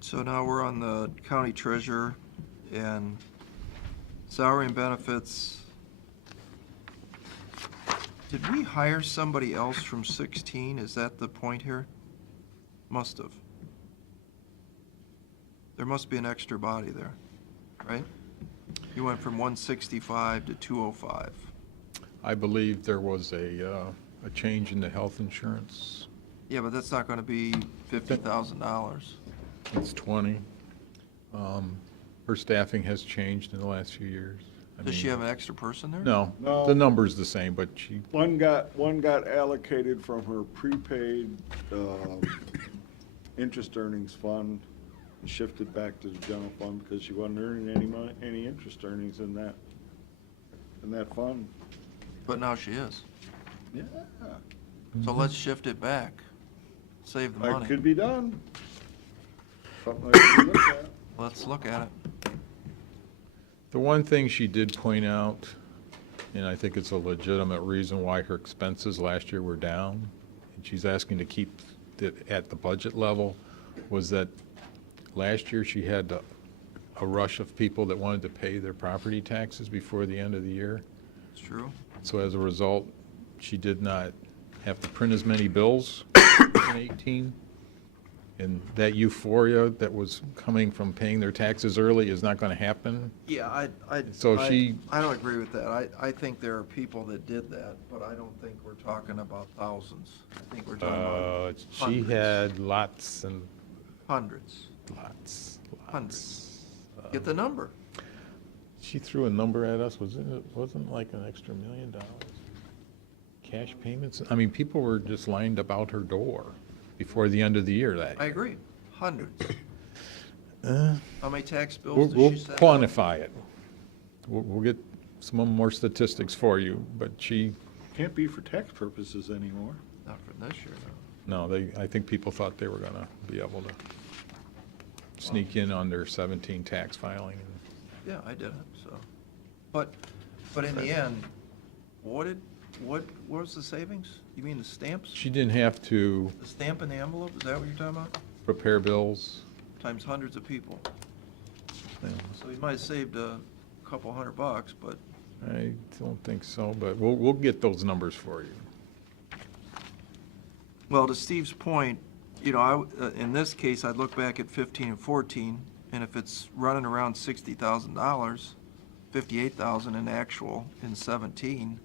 So now we're on the county treasurer and salary and benefits. Did we hire somebody else from 16? Is that the point here? Must have. There must be an extra body there, right? You went from 165 to 205. I believe there was a change in the health insurance. Yeah, but that's not gonna be $50,000. It's 20. Her staffing has changed in the last few years. I Does she mean, have an extra person there? No, No. the number's the same, but she, One got allocated from her prepaid interest earnings fund and shifted back to the general fund because she wasn't earning any money, any interest earnings in that fund. But now she is. Yeah. So let's shift it back. Save the That money. could be done. Something I could look at. Let's look at it. the one thing she did point out, and I think it's a legitimate reason why her expenses last year were down, and she's asking to keep it at the budget level, was that last year she had a rush of people that wanted to pay their property taxes before the end of the year. It's true. So as a result, she did not have to print as many bills in 18. And that euphoria that was coming from paying their taxes early is not going to happen. Yeah, So she- I don't agree with that. I think there are people that did that, but I don't think we're talking about thousands. I think we're talking about She hundreds. had lots and Hundreds. lots. Hundreds. Get the number. She threw a number at us, wasn't like an extra $1 million? Cash payments? I mean, people were just lined about her door before the end of the year that I agree. Hundreds. Uh, How many tax We'll bills we'll did she send? quantify it. We'll get some more statistics for you, but she, Can't be for tax purposes anymore. Not for this year, no. no, I think people thought they were gonna be able to sneak in on their 17 tax filing. Yeah, I did it, so. But in the end, what was the savings? You mean the stamps? She didn't have to The stamp in the envelope, is that what you're talking about? prepare bills. Times hundreds of people. Yeah. So you might have saved a couple $100, but I don't think so, but we'll get those numbers for you. Well, to Steve's point, you know, in this case, I'd look back at 15 and 14, and if it's running around $60,000, 58,000 in actual in 17,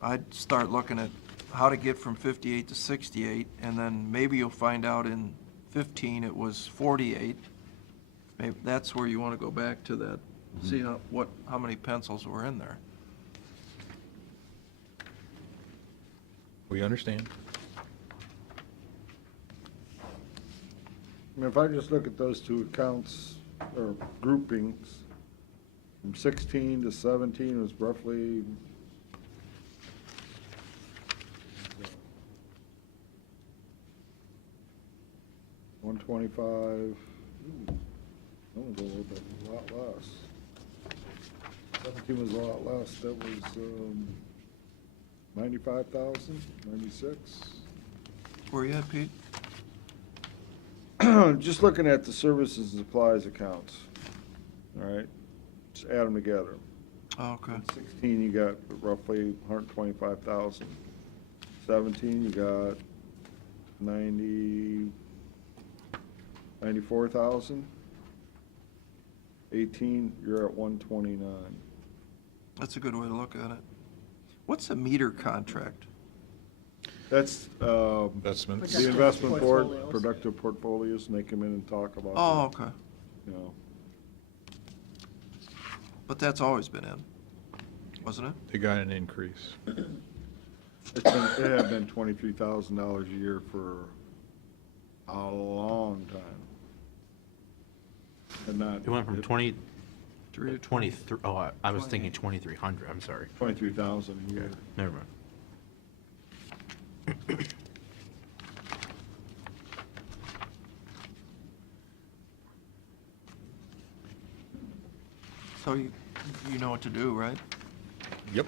I'd start looking at how to get from 58 to 68, and then maybe you'll find out in 15 it was 48. Maybe that's where you want to go back to that, see how many pencils were in there. We understand. I mean, if I just look at those two accounts or groupings, from 16 to 17 was roughly $125. That was a little bit, a lot less. 17 was a lot less. That was 95,000, 96. Where you at, Pete? Just looking at the services and supplies accounts, all right? Just add them together. Oh, okay. 16, you got roughly 125,000. 17, you got 94,000. 18, you're at 129. That's a good way to look at it. What's a meter contract? That's Investments. the investment board, productive portfolios, and they come in and talk about. Oh, okay. You know, But that's always been in, wasn't it? They got an increase. it had been $23,000 a year for a long time. And not. It went from 20, Three to 23, oh, I was thinking 2,300, I'm sorry. 23,000 a year. Never mind. So you know what to do, right? Yep.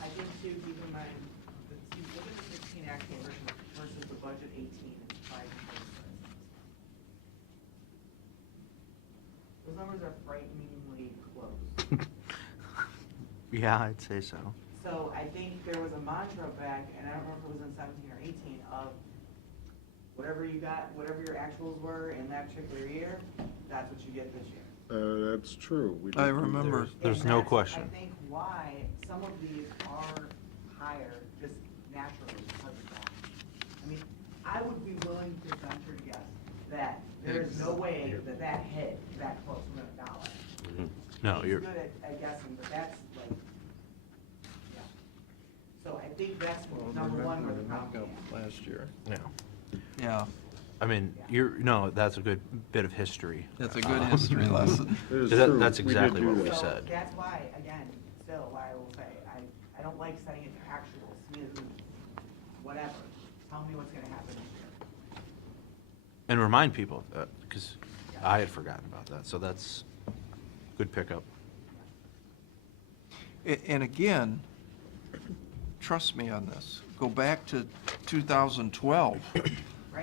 I think too, keep in mind, look at the 16 actual versus the budget 18, it's 5 differences. Those numbers are frighteningly close. Yeah, I'd say so. So I think there was a mantra back, and I don't remember if it was in 17 or 18, of whatever you got, whatever your actuals were in that particular year, that's what you get this year. That's true. We I did do remember. that. There's And no that's, question. I think why some of these are higher just naturally because of that. I mean, I would be willing to venture to guess that there is no way that that hit that close to $1. No, He's you're, good at guessing, but that's like, yeah. So I think that's number one where the problem came. Last year. yeah. Yeah, I mean, no, that's a good bit of history. that's a good history lesson. It is That- true. that's We did exactly do what we that. So said. that's why, again, still, why I will say, I don't like setting it to actuals, whatever. Tell me what's gonna happen this year. And remind people, because I had forgotten about that, so that's good pickup. And again, trust me on this, go back to 2012,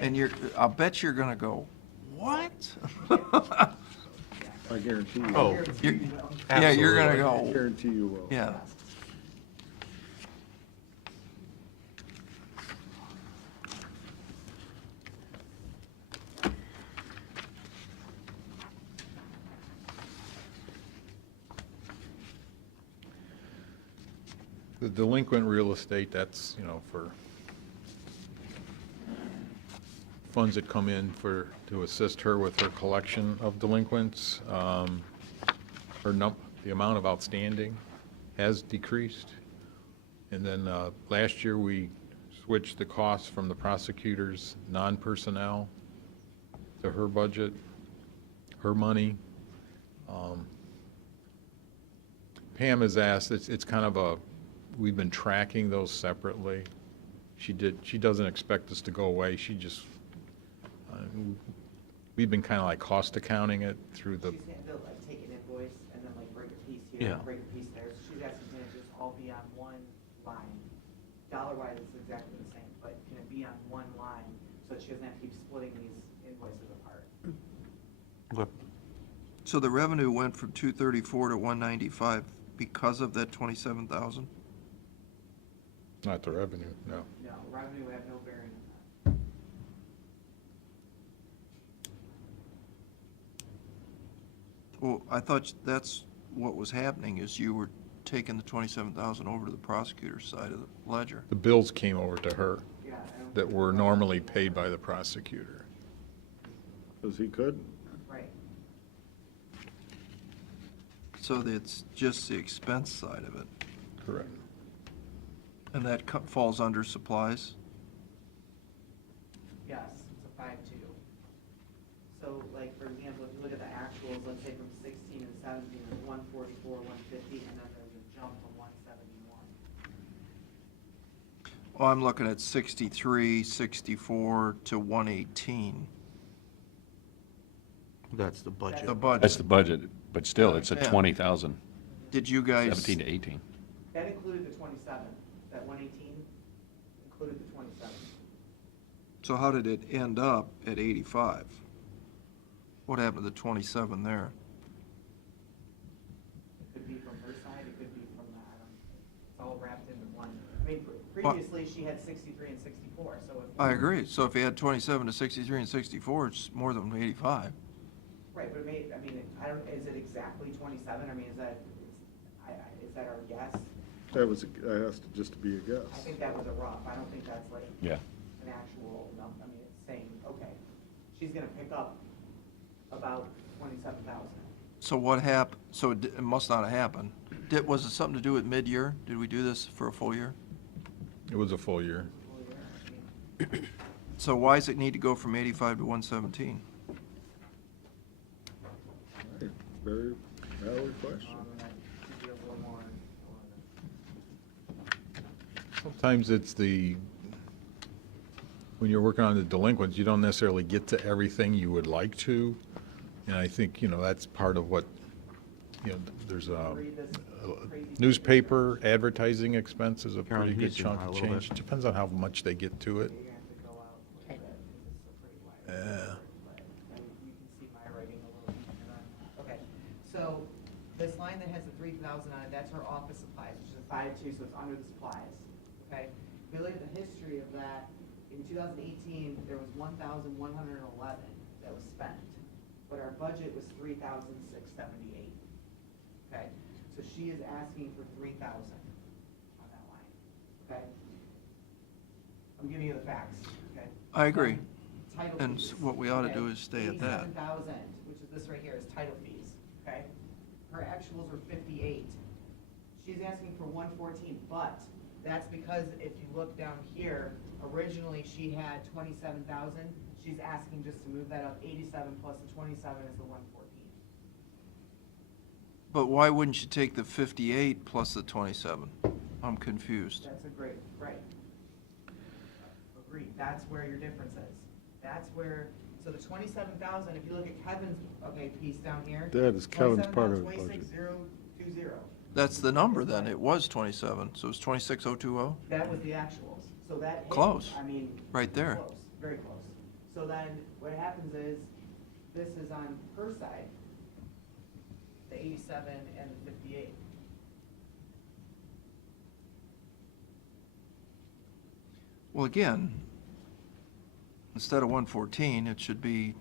and I'll bet you're gonna go, what? I guarantee you. Oh, Yeah, you're gonna I go, guarantee you will. yeah. The delinquent real estate, that's, you know, for funds that come in to assist her with her collection of delinquents. The amount of outstanding has decreased. And then last year, we switched the costs from the prosecutor's non-personnel to her budget, her money. Pam has asked, it's kind of we've been tracking those separately. She doesn't expect us to go away. She just, we've been kind of like cost accounting it through the, She's saying they'll like take an invoice and then like break a piece here, Yeah. break a piece there. So she's asking, can it just all be on one line? Dollar-wise, it's exactly the same, but can it be on one line so that she doesn't have to keep splitting these invoices apart? Okay. So the revenue went from 234 to 195 because of that 27,000? Not the revenue, no. No, revenue would have no bearing on that. Well, I thought that's what was happening, is you were taking the 27,000 over to the prosecutor's side of the ledger. The bills came over to her Yeah, I don't. that were normally paid by the prosecutor. Because he could. Right. So it's just the expense side of it. Correct. And that falls under supplies? Yes, it's a 5-2. So like, for example, if you look at the actuals, let's say from 16 and 17, there's 144, 150, and then there's a jump from 171. Well, I'm looking at 63, 64 to 118. That's the budget. The budget. That's the budget, but still, it's at Yeah. 20,000, Did you guys? 17 to 18. That included the 27. That 118 included the 27. So how did it end up at 85? What happened to the 27 there? It could be from her side, it could be from the, it's all wrapped into one. I mean, previously, she had 63 and 64, so if. I agree. So if you had 27 to 63 and 64, it's more than 85. Right, but it may, I mean, I don't, is it exactly 27? I mean, is that, is that our guess? That has to just be a I guess. think that was a rough, I don't think that's like. Yeah. An actual number, I mean, it's saying, okay, she's gonna pick up about 27,000. So what happened? So it must not have happened. Was it something to do with mid-year? Did we do this for a full year? It was a full year. So why does it need to go from 85 to 117? Very valid question. Should be a little more. Sometimes it's when you're working on the delinquents, you don't necessarily get to everything you would like to. And I think, that's part of what, there's a newspaper advertising expense is a Carolyn, pretty can you good zoom chunk out a of little change. bit? Depends on how much they get to it. You're gonna have to go out like that, because it's a pretty wide. Yeah. But you can see my writing a little easier on. Okay, so this line that has the 3,000 on it, that's her office supplies, which is a 5-2, so it's under the supplies, okay? If you look at the history of that, in 2018, there was 1,111 that was spent, but our budget was 3,678, okay? So she is asking for 3,000 on that line, okay? I'm giving you the facts, okay? I agree. Title And fees, what we ought to okay? do is stay at that. 87,000, which is this right here, is title fees, okay? Her actuals were 58. She's asking for 114, but that's because if you look down here, originally she had 27,000. She's asking just to move that up 87 plus the 27 is the 114. But why wouldn't you take the 58 plus the 27? I'm confused. That's a great, right. Agreed, that's where your difference is. That's where, so the 27,000, if you look at Kevin's, okay, piece down here. That is Kevin's part of the budget. 26,020. That's the number then. It was 27, so it's 26,020? That was the actuals, so that. hit, Close. I mean. Right there. Close, very close. So then, what happens is, this is on her side, the 87 and the 58. Well, again, instead of 114, it should be,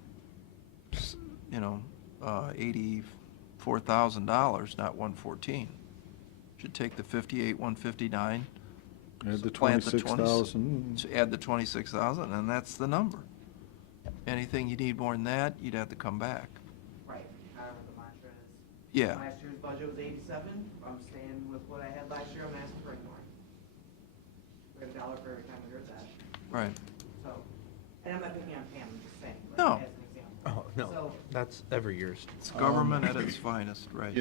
$84,000, not 114. Should take the 58, 159. Add the supplant 26,000. Add the 26,000, and that's the number. Anything you need more than that, you'd have to come back. Right, however the mantra is. Yeah. Last year's budget was 87, I'm staying with what I had last year, I'm asking for any more. We have $1 for every time we heard that. Right. So, and I'm not picking on Pam, I'm just saying. like, No. As an example. Oh, no, So, that's every year's. It's government at its finest, right?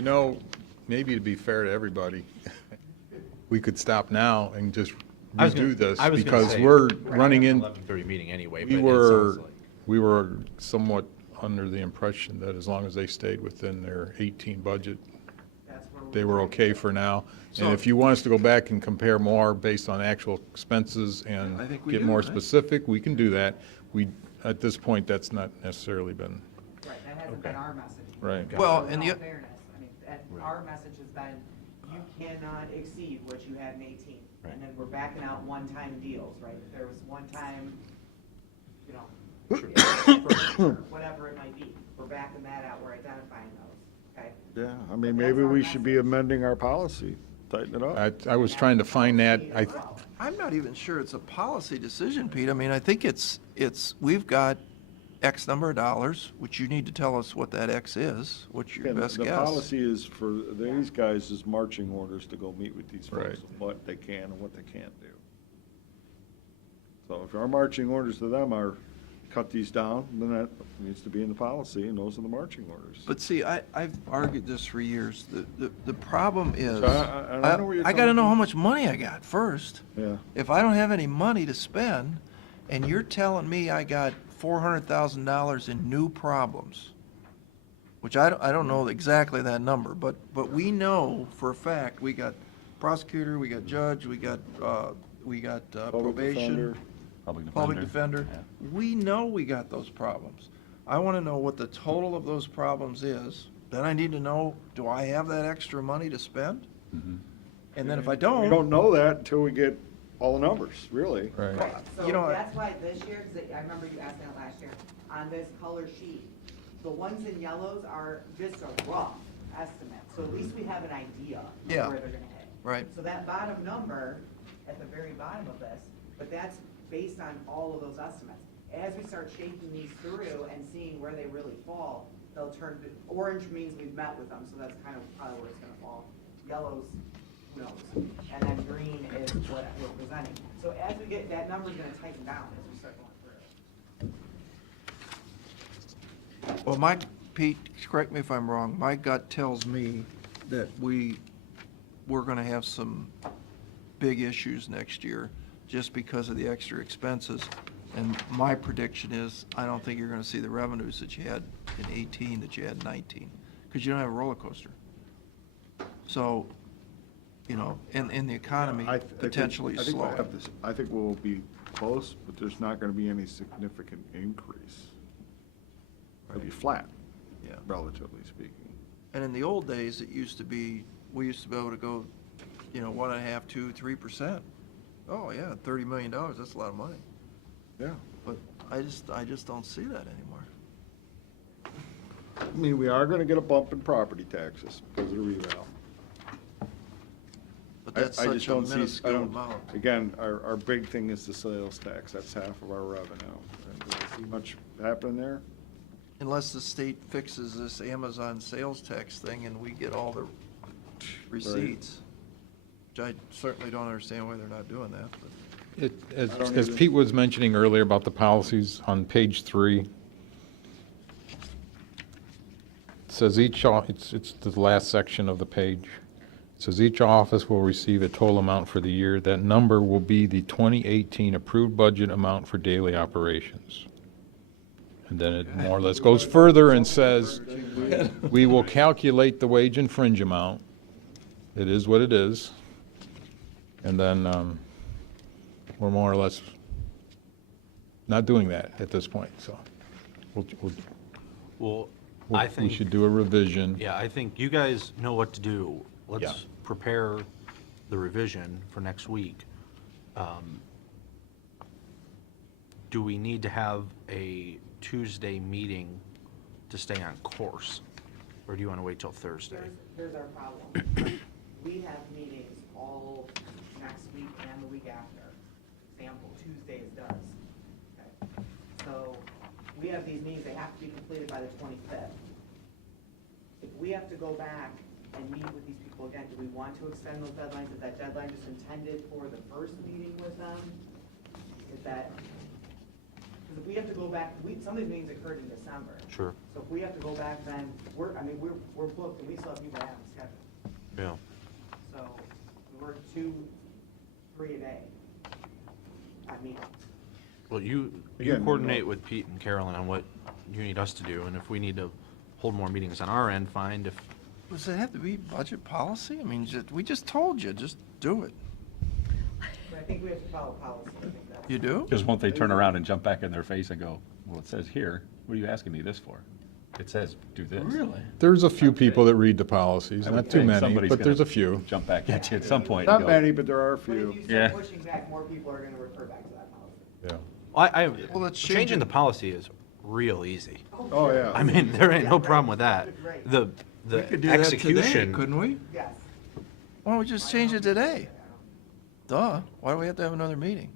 Maybe to be fair to everybody, we could stop now and just I was gonna- redo this I was gonna because say, we're right, running I have in. an 11:30 meeting anyway, We but it were, sounds like- we were somewhat under the impression that as long as they stayed within their 18 budget, they were okay for now. So- And if you want us to go back and compare more based on actual expenses and I think we get do, more right? specific, we can do that. At this point, that's not necessarily been, right, that hasn't been our message. Right. Well, So in and all the- fairness, I mean, our message has been, you cannot exceed what you had in 18. Right. And then we're backing out one-time deals, right? If there was one time, you know, whatever it might be, we're backing that out, we're identifying those, okay? Yeah, I mean, maybe we should be amending our policy, tighten it up. I was trying to find that, I'm not even sure it's a policy decision, Pete. I mean, I think we've got X number of dollars, which you need to tell us what that X is, what's your Again, best the guess. policy is for these guys is marching orders to go meet with these folks, Right. on what they can and what they can't do. So if our marching orders to them are cut these down, then that needs to be in the policy, and those are the marching orders. But see, I've argued this for years. The problem is, So I know where you're I gotta coming know from. how much money I got first. Yeah. If I don't have any money to spend, and you're telling me I got $400,000 in new problems, which I don't know exactly that number, but we know for a fact, we got prosecutor, we got judge, we got probation, defender. public defender. We know we got those problems. I want to know what the total of those problems is. Then I need to know, do I have that extra money to spend? And then if I We don't. don't know that until we get all the numbers, really. Right. So You know, that's why this year, because I remember you asking it last year, on this color sheet, the ones in yellows are just a rough estimate, so at least we have an idea of Yeah. where they're gonna hit. Right. So that bottom number, at the very bottom of this, but that's based on all of those estimates. As we start shaking these through and seeing where they really fall, they'll turn, orange means we've met with them, so that's kind of probably where it's gonna fall. Yellows, who knows? And then green is what we're presenting. So as we get, that number's gonna tighten down as we start going through. Well, Pete, correct me if I'm wrong, my gut tells me that we're gonna have some big issues next year just because of the extra expenses. And my prediction is, I don't think you're gonna see the revenues that you had in 18 that you had in 19, because you don't have a roller coaster. So, you know, and the economy potentially is slowing. I think we'll be close, but there's not gonna be any significant increase. It'll be flat, Yeah. relatively speaking. And in the old days, it used to be, we used to be able to go, 1.5%, 2%, 3%. Oh, yeah, $30 million, that's a lot of money. Yeah. But I just don't see that anymore. I mean, we are gonna get a bump in property taxes because of the reval. But that's I such just a don't see- I minuscule don't- amount. Again, our big thing is the sales tax, that's half of our revenue. And do I see much happening there? Unless the state fixes this Amazon sales tax thing and we get all the receipts, which I certainly don't understand why they're not doing that, but. As Pete was mentioning earlier about the policies on page 3, it says it's the last section of the page. It says each office will receive a total amount for the year. That number will be the 2018 approved budget amount for daily operations. And then it more or less goes further and says, we will calculate the wage and fringe amount. It is what it is. And then we're more or less not doing that at this point, so Well, I we think. should do a revision. Yeah, I think you guys know what to do. Yeah. Let's prepare the revision for next week. Do we need to have a Tuesday meeting to stay on course? Or do you want to wait till Thursday? Here's our problem. We have meetings all next week and the week after. Example, Tuesdays does. Okay. So we have these meetings, they have to be completed by the 25th. If we have to go back and meet with these people again, do we want to extend those deadlines? Is that deadline just intended for the first meeting with them? Is that, because if we have to go back, some of these meetings occurred in December. Sure. So if we have to go back then, we're booked and we still have people to have on schedule. Yeah. So we work 2, 3 a day. I mean, Well, you Again, coordinate with Pete and Carolyn on what you need us to do, and if we need to hold more meetings on our end, fine. If Does it have to be budget policy? I mean, we just told you, just do it. but I think we have to follow policy. I think that's. You do? Because won't they turn around and jump back in their face and go, well, it says here, what are you asking me this for? It says, do this. Really? There's a few people that read the policies, I would not too think many, somebody's but gonna there's a few. Jump back at you at some point. Not and go, many, but there are a But if few. you Yeah. start pushing back, more people are gonna refer back to that policy. Yeah. Well, let's change Changing it. the policy is real easy. Oh, yeah. I mean, there ain't no problem with that. Right. The We could do execution. that today, couldn't we? Yes. Why don't we just change it today? Duh, why do we have to have another meeting?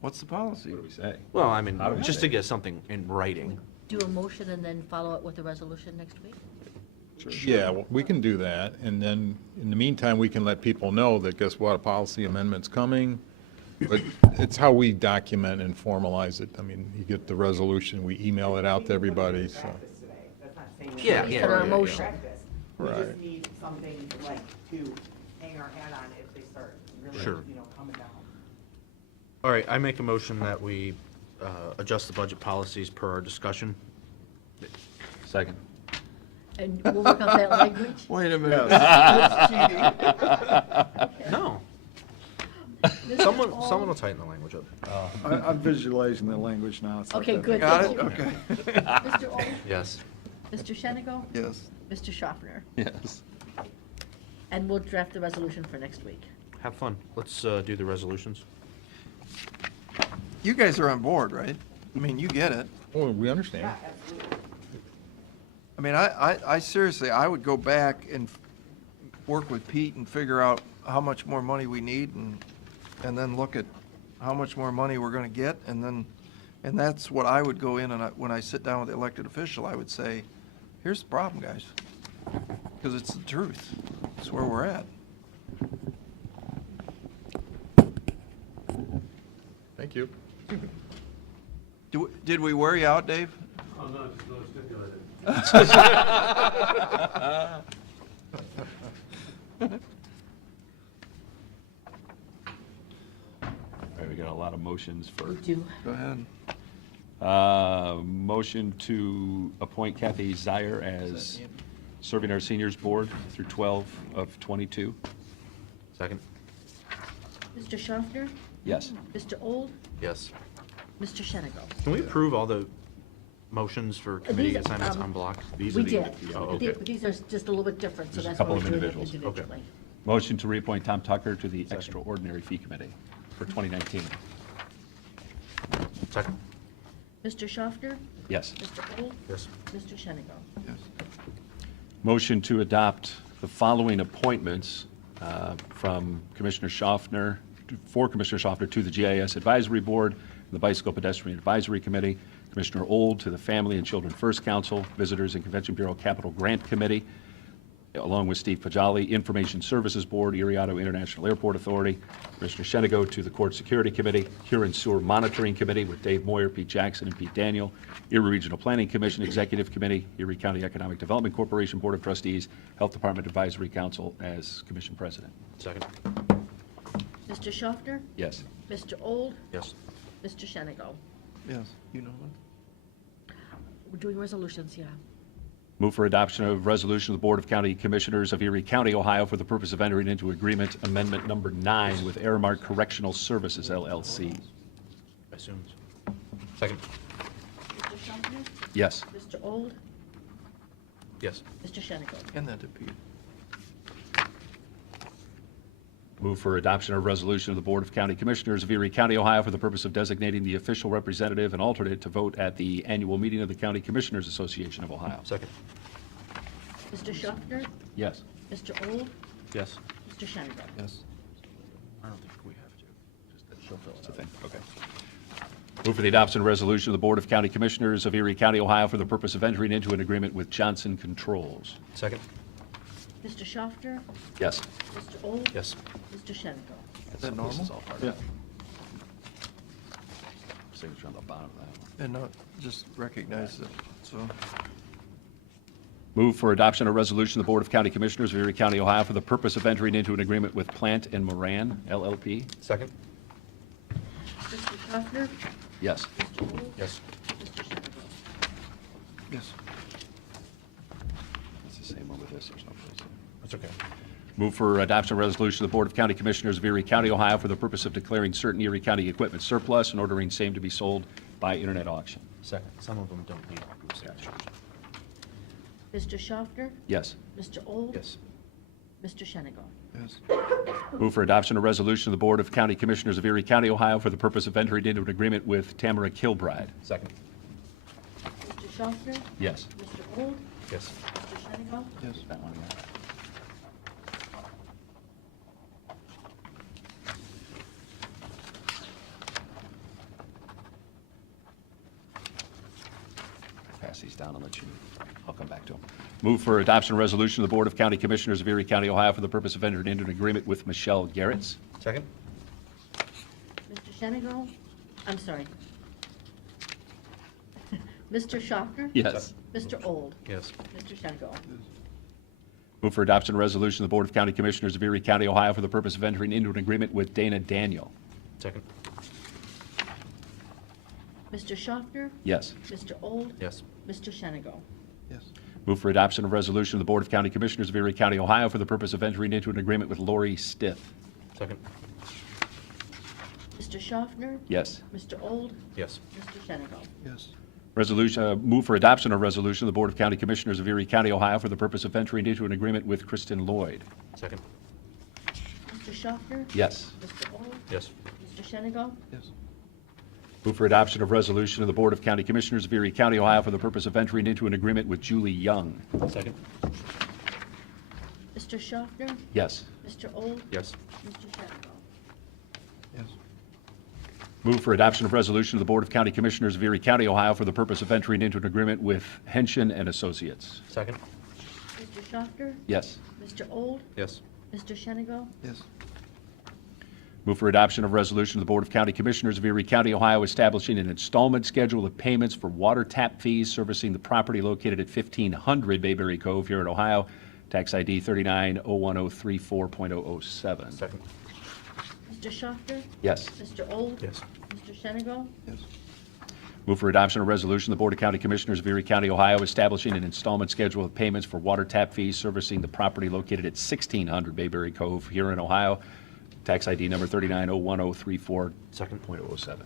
What's the policy? What do we say? Well, I mean, How do we just say? to get something in writing. Do a motion and then follow it with a resolution next week? Yeah, well, we can do that, and then, in the meantime, we can let people know that, guess what, a policy amendment's coming. But it's how we document and formalize it. I mean, you get the resolution, we email it out to everybody, so. Practice today. That's not saying we Yeah, can't yeah, Consider a yeah, motion. practice. We Right. just need something like to hang our hat on if they start really, Sure. coming down. All right, I make a motion that we adjust the budget policies per our discussion. Second. And we'll work on that language? Wait a minute. No. Mr. Someone Auld? will tighten the language up. I'm visualizing the language now. It's Okay, okay. good. Got thank it? you. Okay. Mr. Old? Yes. Mr. Shenigo? Yes. Mr. Schaffner? Yes. And we'll draft the resolution for next week. Have fun. Let's do the resolutions. You guys are on board, right? I mean, you get it. Oh, we understand. Yeah, absolutely. I mean, I seriously, I would go back and work with Pete and figure out how much more money we need and then look at how much more money we're gonna get, and that's what I would go in and when I sit down with the elected official, I would say, here's the problem, guys. Because it's the truth. It's where we're at. Thank you. Did we wear you out, Dave? Oh, no, just no stipulated. All right, we got a lot of motions for, We do. Go ahead. motion to appoint Kathy Zier as serving our seniors board through 12 of 22. Second? Mr. Schaffner? Yes. Mr. Old? Yes. Mr. Shenigo? Can we approve all the motions for committee These, assignments on block? These We are the- did. Oh, okay. These are just a little bit different, so Just a that's why couple we're of doing it individuals. Okay. individually. Motion to reappoint Tom Tucker to the Extraordinary Fee Committee for 2019. Second? Mr. Schaffner? Yes. Mr. Old? Yes. Mr. Shenigo? Yes. Motion to adopt the following appointments from Commissioner Schaffner, for Commissioner Schaffner to the GIS Advisory Board, the Bicycle Pedestrian Advisory Committee, Commissioner Old to the Family and Children First Council, Visitors and Convention Bureau Capital Grant Committee, along with Steve Pajali, Information Services Board, Erie Auto International Airport Authority, Commissioner Shenigo to the Court Security Committee, Huron Sewer Monitoring Committee with Dave Moyer, Pete Jackson, and Pete Daniel, Erie Regional Planning Commission Executive Committee, Erie County Economic Development Corporation Board of Trustees, Health Department Advisory Council as Commission President. Second? Mr. Schaffner? Yes. Mr. Old? Yes. Mr. Shenigo? Yes, you know what? We're doing resolutions, yeah. Move for adoption of resolution of the Board of County Commissioners of Erie County, Ohio, for the purpose of entering into agreement amendment number 9 with Aramark Correctional Services LLC. I assume. Second? Mr. Schaffner? Yes. Mr. Old? Yes. Mr. Shenigo? And then to Pete. Move for adoption of resolution of the Board of County Commissioners of Erie County, Ohio, for the purpose of designating the official representative and alternate to vote at the annual meeting of the County Commissioners Association of Ohio. Second? Mr. Schaffner? Yes. Mr. Old? Yes. Mr. Shenigo? Yes. I don't think we have to. Just that she'll fill That's it the out. thing, okay. Move for the adoption of resolution of the Board of County Commissioners of Erie County, Ohio, for the purpose of entering into an agreement with Johnson Controls. Second? Mr. Schaffner? Yes. Mr. Old? Yes. Mr. Shenigo? Is that normal? This is all part of Yeah. it. Signature on the bottom of that one. And not just recognize it, so. Move for adoption of resolution of the Board of County Commissioners of Erie County, Ohio, for the purpose of entering into an agreement with Plant and Moran LLP. Second? Mr. Schaffner? Yes. Mr. Old? Yes. Mr. Shenigo? Yes. It's the same one with this or something. That's okay. Move for adoption of resolution of the Board of County Commissioners of Erie County, Ohio, for the purpose of declaring certain Erie County equipment surplus and ordering same to be sold by internet auction. Second. Some of them don't need signatures. Mr. Schaffner? Yes. Mr. Old? Yes. Mr. Shenigo? Yes. Move for adoption of resolution of the Board of County Commissioners of Erie County, Ohio, for the purpose of entering into an agreement with Tamara Kilbride. Second. Mr. Schaffner? Yes. Mr. Old? Yes. Mr. Shenigo? Yes. That one, yeah. Pass these down and let you, I'll come back to them. Move for adoption of resolution of the Board of County Commissioners of Erie County, Ohio, for the purpose of entering into an agreement with Michelle Garretts. Second. Mr. Shenigo? I'm sorry. Mr. Schaffner? Yes. Mr. Old? Yes. Mr. Shenigo? Move for adoption of resolution of the Board of County Commissioners of Erie County, Ohio, for the purpose of entering into an agreement with Dana Daniel. Second. Mr. Schaffner? Yes. Mr. Old? Yes. Mr. Shenigo? Yes. Move for adoption of resolution of the Board of County Commissioners of Erie County, Ohio, for the purpose of entering into an agreement with Lori Stith. Second. Mr. Schaffner? Yes. Mr. Old? Yes. Mr. Shenigo? Yes. Resolution, move for adoption of resolution of the Board of County Commissioners of Erie County, Ohio, for the purpose of entering into an agreement with Kristen Lloyd. Second. Mr. Schaffner? Yes. Mr. Old? Yes. Mr. Shenigo? Yes. Move for adoption of resolution of the Board of County Commissioners of Erie County, Ohio, for the purpose of entering into an agreement with Julie Young. Second. Mr. Schaffner? Yes. Mr. Old? Yes. Mr. Shenigo? Yes. Move for adoption of resolution of the Board of County Commissioners of Erie County, Ohio, for the purpose of entering into an agreement with Henshin and Associates. Second. Mr. Schaffner? Yes. Mr. Old? Yes. Mr. Shenigo? Yes. Move for adoption of resolution of the Board of County Commissioners of Erie County, Ohio, establishing an installment schedule of payments for water tap fees servicing the property located at 1500 Bayberry Cove here in Ohio, tax ID 39-01034.007. Second. Mr. Schaffner? Yes. Mr. Old? Yes. Mr. Shenigo? Yes. Move for adoption of resolution of the Board of County Commissioners of Erie County, Ohio, establishing an installment schedule of payments for water tap fees servicing the property located at 1600 Bayberry Cove here in Ohio, tax ID number 39-01034.007. Second.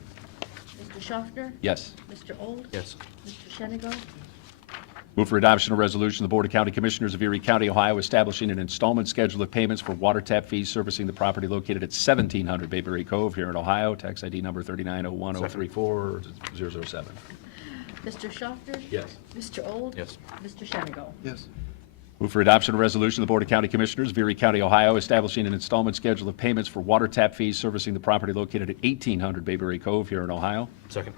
Mr. Schaffner? Yes. Mr. Old? Yes. Mr. Shenigo? Move for adoption of resolution of the Board of County Commissioners of Erie County, Ohio, establishing an installment schedule of payments for water tap fees servicing the property located at 1700 Bayberry Cove here in Ohio, tax ID number 39-01034.007. Mr. Schaffner? Yes. Mr. Old? Yes. Mr. Shenigo? Yes. Move for adoption of resolution of the Board of County Commissioners of Erie County, Ohio, establishing an installment schedule of payments for water tap fees servicing the property located at 1800 Bayberry Cove here in Ohio. Second.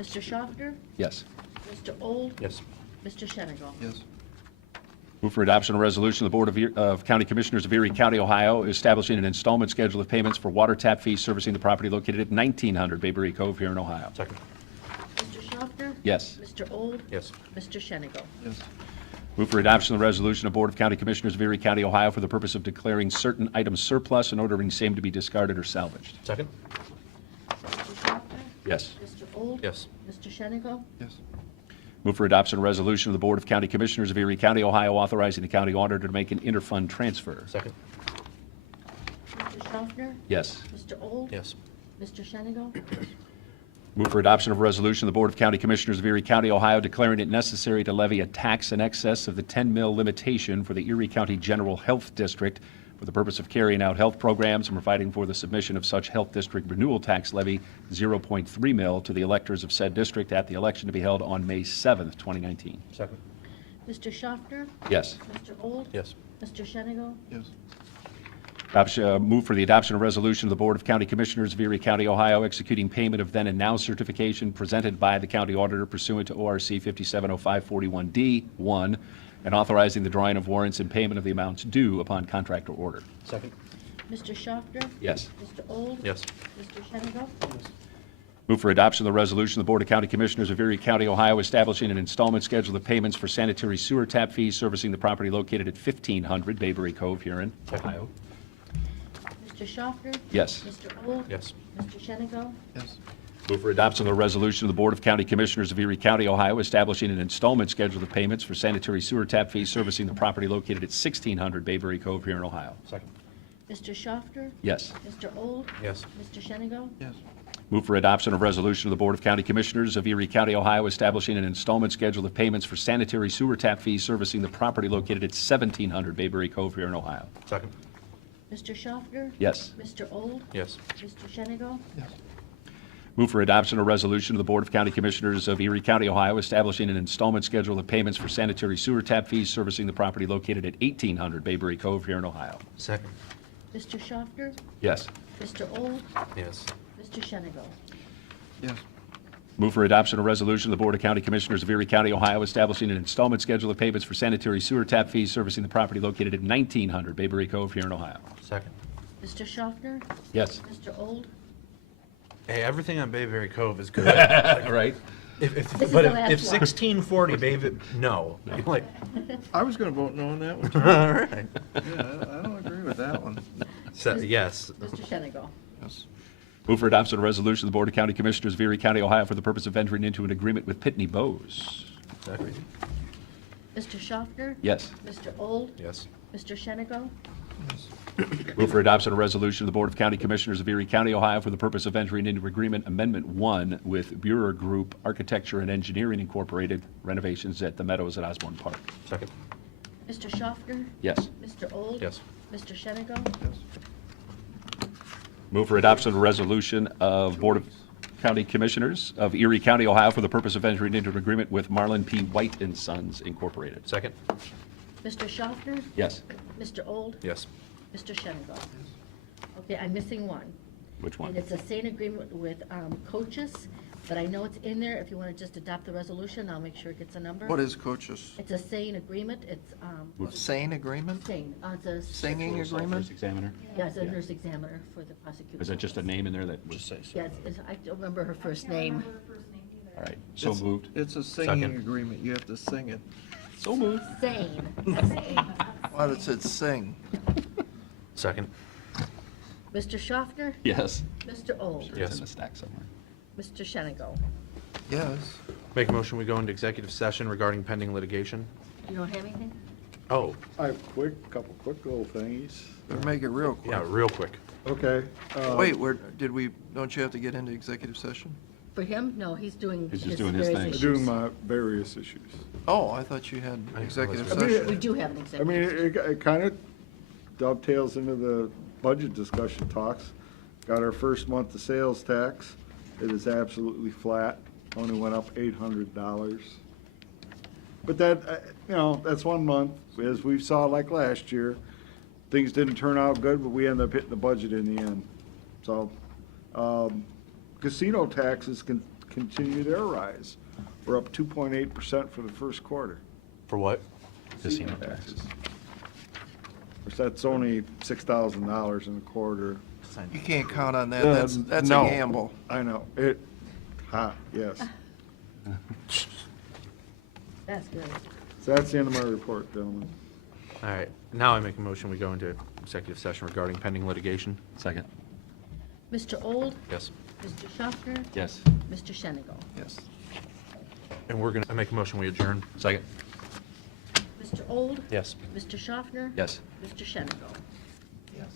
Mr. Schaffner? Yes. Mr. Old? Yes. Mr. Shenigo? Yes. Move for adoption of resolution of the Board of County Commissioners of Erie County, Ohio, establishing an installment schedule of payments for water tap fees servicing the property located at 1900 Bayberry Cove here in Ohio. Second. Mr. Schaffner? Yes. Mr. Old? Yes. Mr. Shenigo? Yes. Move for adoption of the resolution of Board of County Commissioners of Erie County, Ohio, for the purpose of declaring certain items surplus and ordering same to be discarded or salvaged. Second. Mr. Schaffner? Yes. Mr. Old? Yes. Mr. Shenigo? Yes. Move for adoption of resolution of the Board of County Commissioners of Erie County, Ohio, authorizing the county auditor to make an interfund transfer. Second. Mr. Schaffner? Yes. Mr. Old? Yes. Mr. Shenigo? Move for adoption of resolution of the Board of County Commissioners of Erie County, Ohio, declaring it necessary to levy a tax in excess of the 10 mil limitation for the Erie County General Health District for the purpose of carrying out health programs and providing for the submission of such health district renewal tax levy 0.3 mil to the electors of said district at the election to be held on May 7th, 2019. Second. Mr. Schaffner? Yes. Mr. Old? Yes. Mr. Shenigo? Yes. Move for the adoption of resolution of the Board of County Commissioners of Erie County, Ohio, executing payment of then and now certification presented by the county auditor pursuant to ORC 570541D1 and authorizing the drawing of warrants and payment of the amounts due upon contractor order. Second. Mr. Schaffner? Yes. Mr. Old? Yes. Mr. Shenigo? Move for adoption of the resolution of the Board of County Commissioners of Erie County, Ohio, establishing an installment schedule of payments for sanitary sewer tap fees servicing the property located at 1500 Bayberry Cove here in Ohio. Mr. Schaffner? Yes. Mr. Old? Yes. Mr. Shenigo? Yes. Move for adoption of the resolution of the Board of County Commissioners of Erie County, Ohio, establishing an installment schedule of payments for sanitary sewer tap fees servicing the property located at 1600 Bayberry Cove here in Ohio. Second. Mr. Schaffner? Yes. Mr. Old? Yes. Mr. Shenigo? Yes. Move for adoption of resolution of the Board of County Commissioners of Erie County, Ohio, establishing an installment schedule of payments for sanitary sewer tap fees servicing the property located at 1700 Bayberry Cove here in Ohio. Second. Mr. Schaffner? Yes. Mr. Old? Yes. Mr. Shenigo? Yes. Move for adoption of resolution of the Board of County Commissioners of Erie County, Ohio, establishing an installment schedule of payments for sanitary sewer tap fees servicing the property located at 1800 Bayberry Cove here in Ohio. Second. Mr. Schaffner? Yes. Mr. Old? Yes. Mr. Shenigo? Yes. Move for adoption of resolution of the Board of County Commissioners of Erie County, Ohio, establishing an installment schedule of payments for sanitary sewer tap fees servicing the property located at 1900 Bayberry Cove here in Ohio. Second. Mr. Schaffner? Yes. Mr. Old? Hey, everything on Bayberry Cove is good. Right. This is But the if last one. 1640 Bayberry, no. Like, I was going to vote no on that one, too. all right. Yeah, I don't agree with that one. So, yes. Mr. Shenigo? Yes. Move for adoption of resolution of the Board of County Commissioners of Erie County, Ohio, for the purpose of entering into an agreement with Pitney Bowes. Second. Mr. Schaffner? Yes. Mr. Old? Yes. Mr. Shenigo? Move for adoption of resolution of the Board of County Commissioners of Erie County, Ohio, for the purpose of entering into agreement Amendment 1 with Bureau Group Architecture and Engineering Incorporated renovations at the Meadows at Osborne Park. Second. Mr. Schaffner? Yes. Mr. Old? Yes. Mr. Shenigo? Move for adoption of a resolution of Board of County Commissioners of Erie County, Ohio, for the purpose of entering into an agreement with Marlin P. White and Sons Incorporated. Second. Mr. Schaffner? Yes. Mr. Old? Yes. Mr. Shenigo? Okay, I'm missing one. Which one? And it's a same agreement with coaches, but I know it's in there. If you want to just adopt the resolution, I'll make sure it gets a number. What is coaches? It's a sane agreement. It's, A sane agreement? sane. It's a. Singing agreement? Nurse examiner? Yeah, it's a nurse examiner for the prosecutor. Is that just a name in there that was? Yes, I don't remember her first name. All right, so It's- moved. It's a singing Second. agreement. You have to sing it. So moved. Sane. S-A. Why does it sing? Second. Mr. Schaffner? Yes. Mr. Old? Sure, it's Yes. in the stack somewhere. Mr. Shenigo? Yes. Make a motion, we go into executive session regarding pending litigation. You don't have anything? Oh, I have couple quick little thingies. Better make it real quick. yeah, real quick. Okay. Wait, don't you have to get into executive session? For him? No, he's doing He's just his doing his various thing. I'm issues. doing my various issues. Oh, I thought you had executive I mean, session. We do have an I mean, executive. it kind of dovetails into the budget discussion talks. Got our first month of sales tax. It is absolutely flat, only went up $800. But that, that's 1 month, as we saw like last year. Things didn't turn out good, but we ended up hitting the budget in the end. So, casino taxes continue their rise. We're up 2.8% for the first quarter. For what? Casino taxes. Of course, that's only $6,000 in a quarter. You can't count on that. That's a No, gamble. I know. Yes. That's good. So that's the end of my report, gentlemen. All right, now I make a motion, we go into executive session regarding pending litigation. Second. Mr. Old? Yes. Mr. Schaffner? Yes. Mr. Shenigo? Yes. And I make a motion, we adjourn. Second. Mr. Old? Yes. Mr. Schaffner? Yes. Mr. Shenigo? Yes.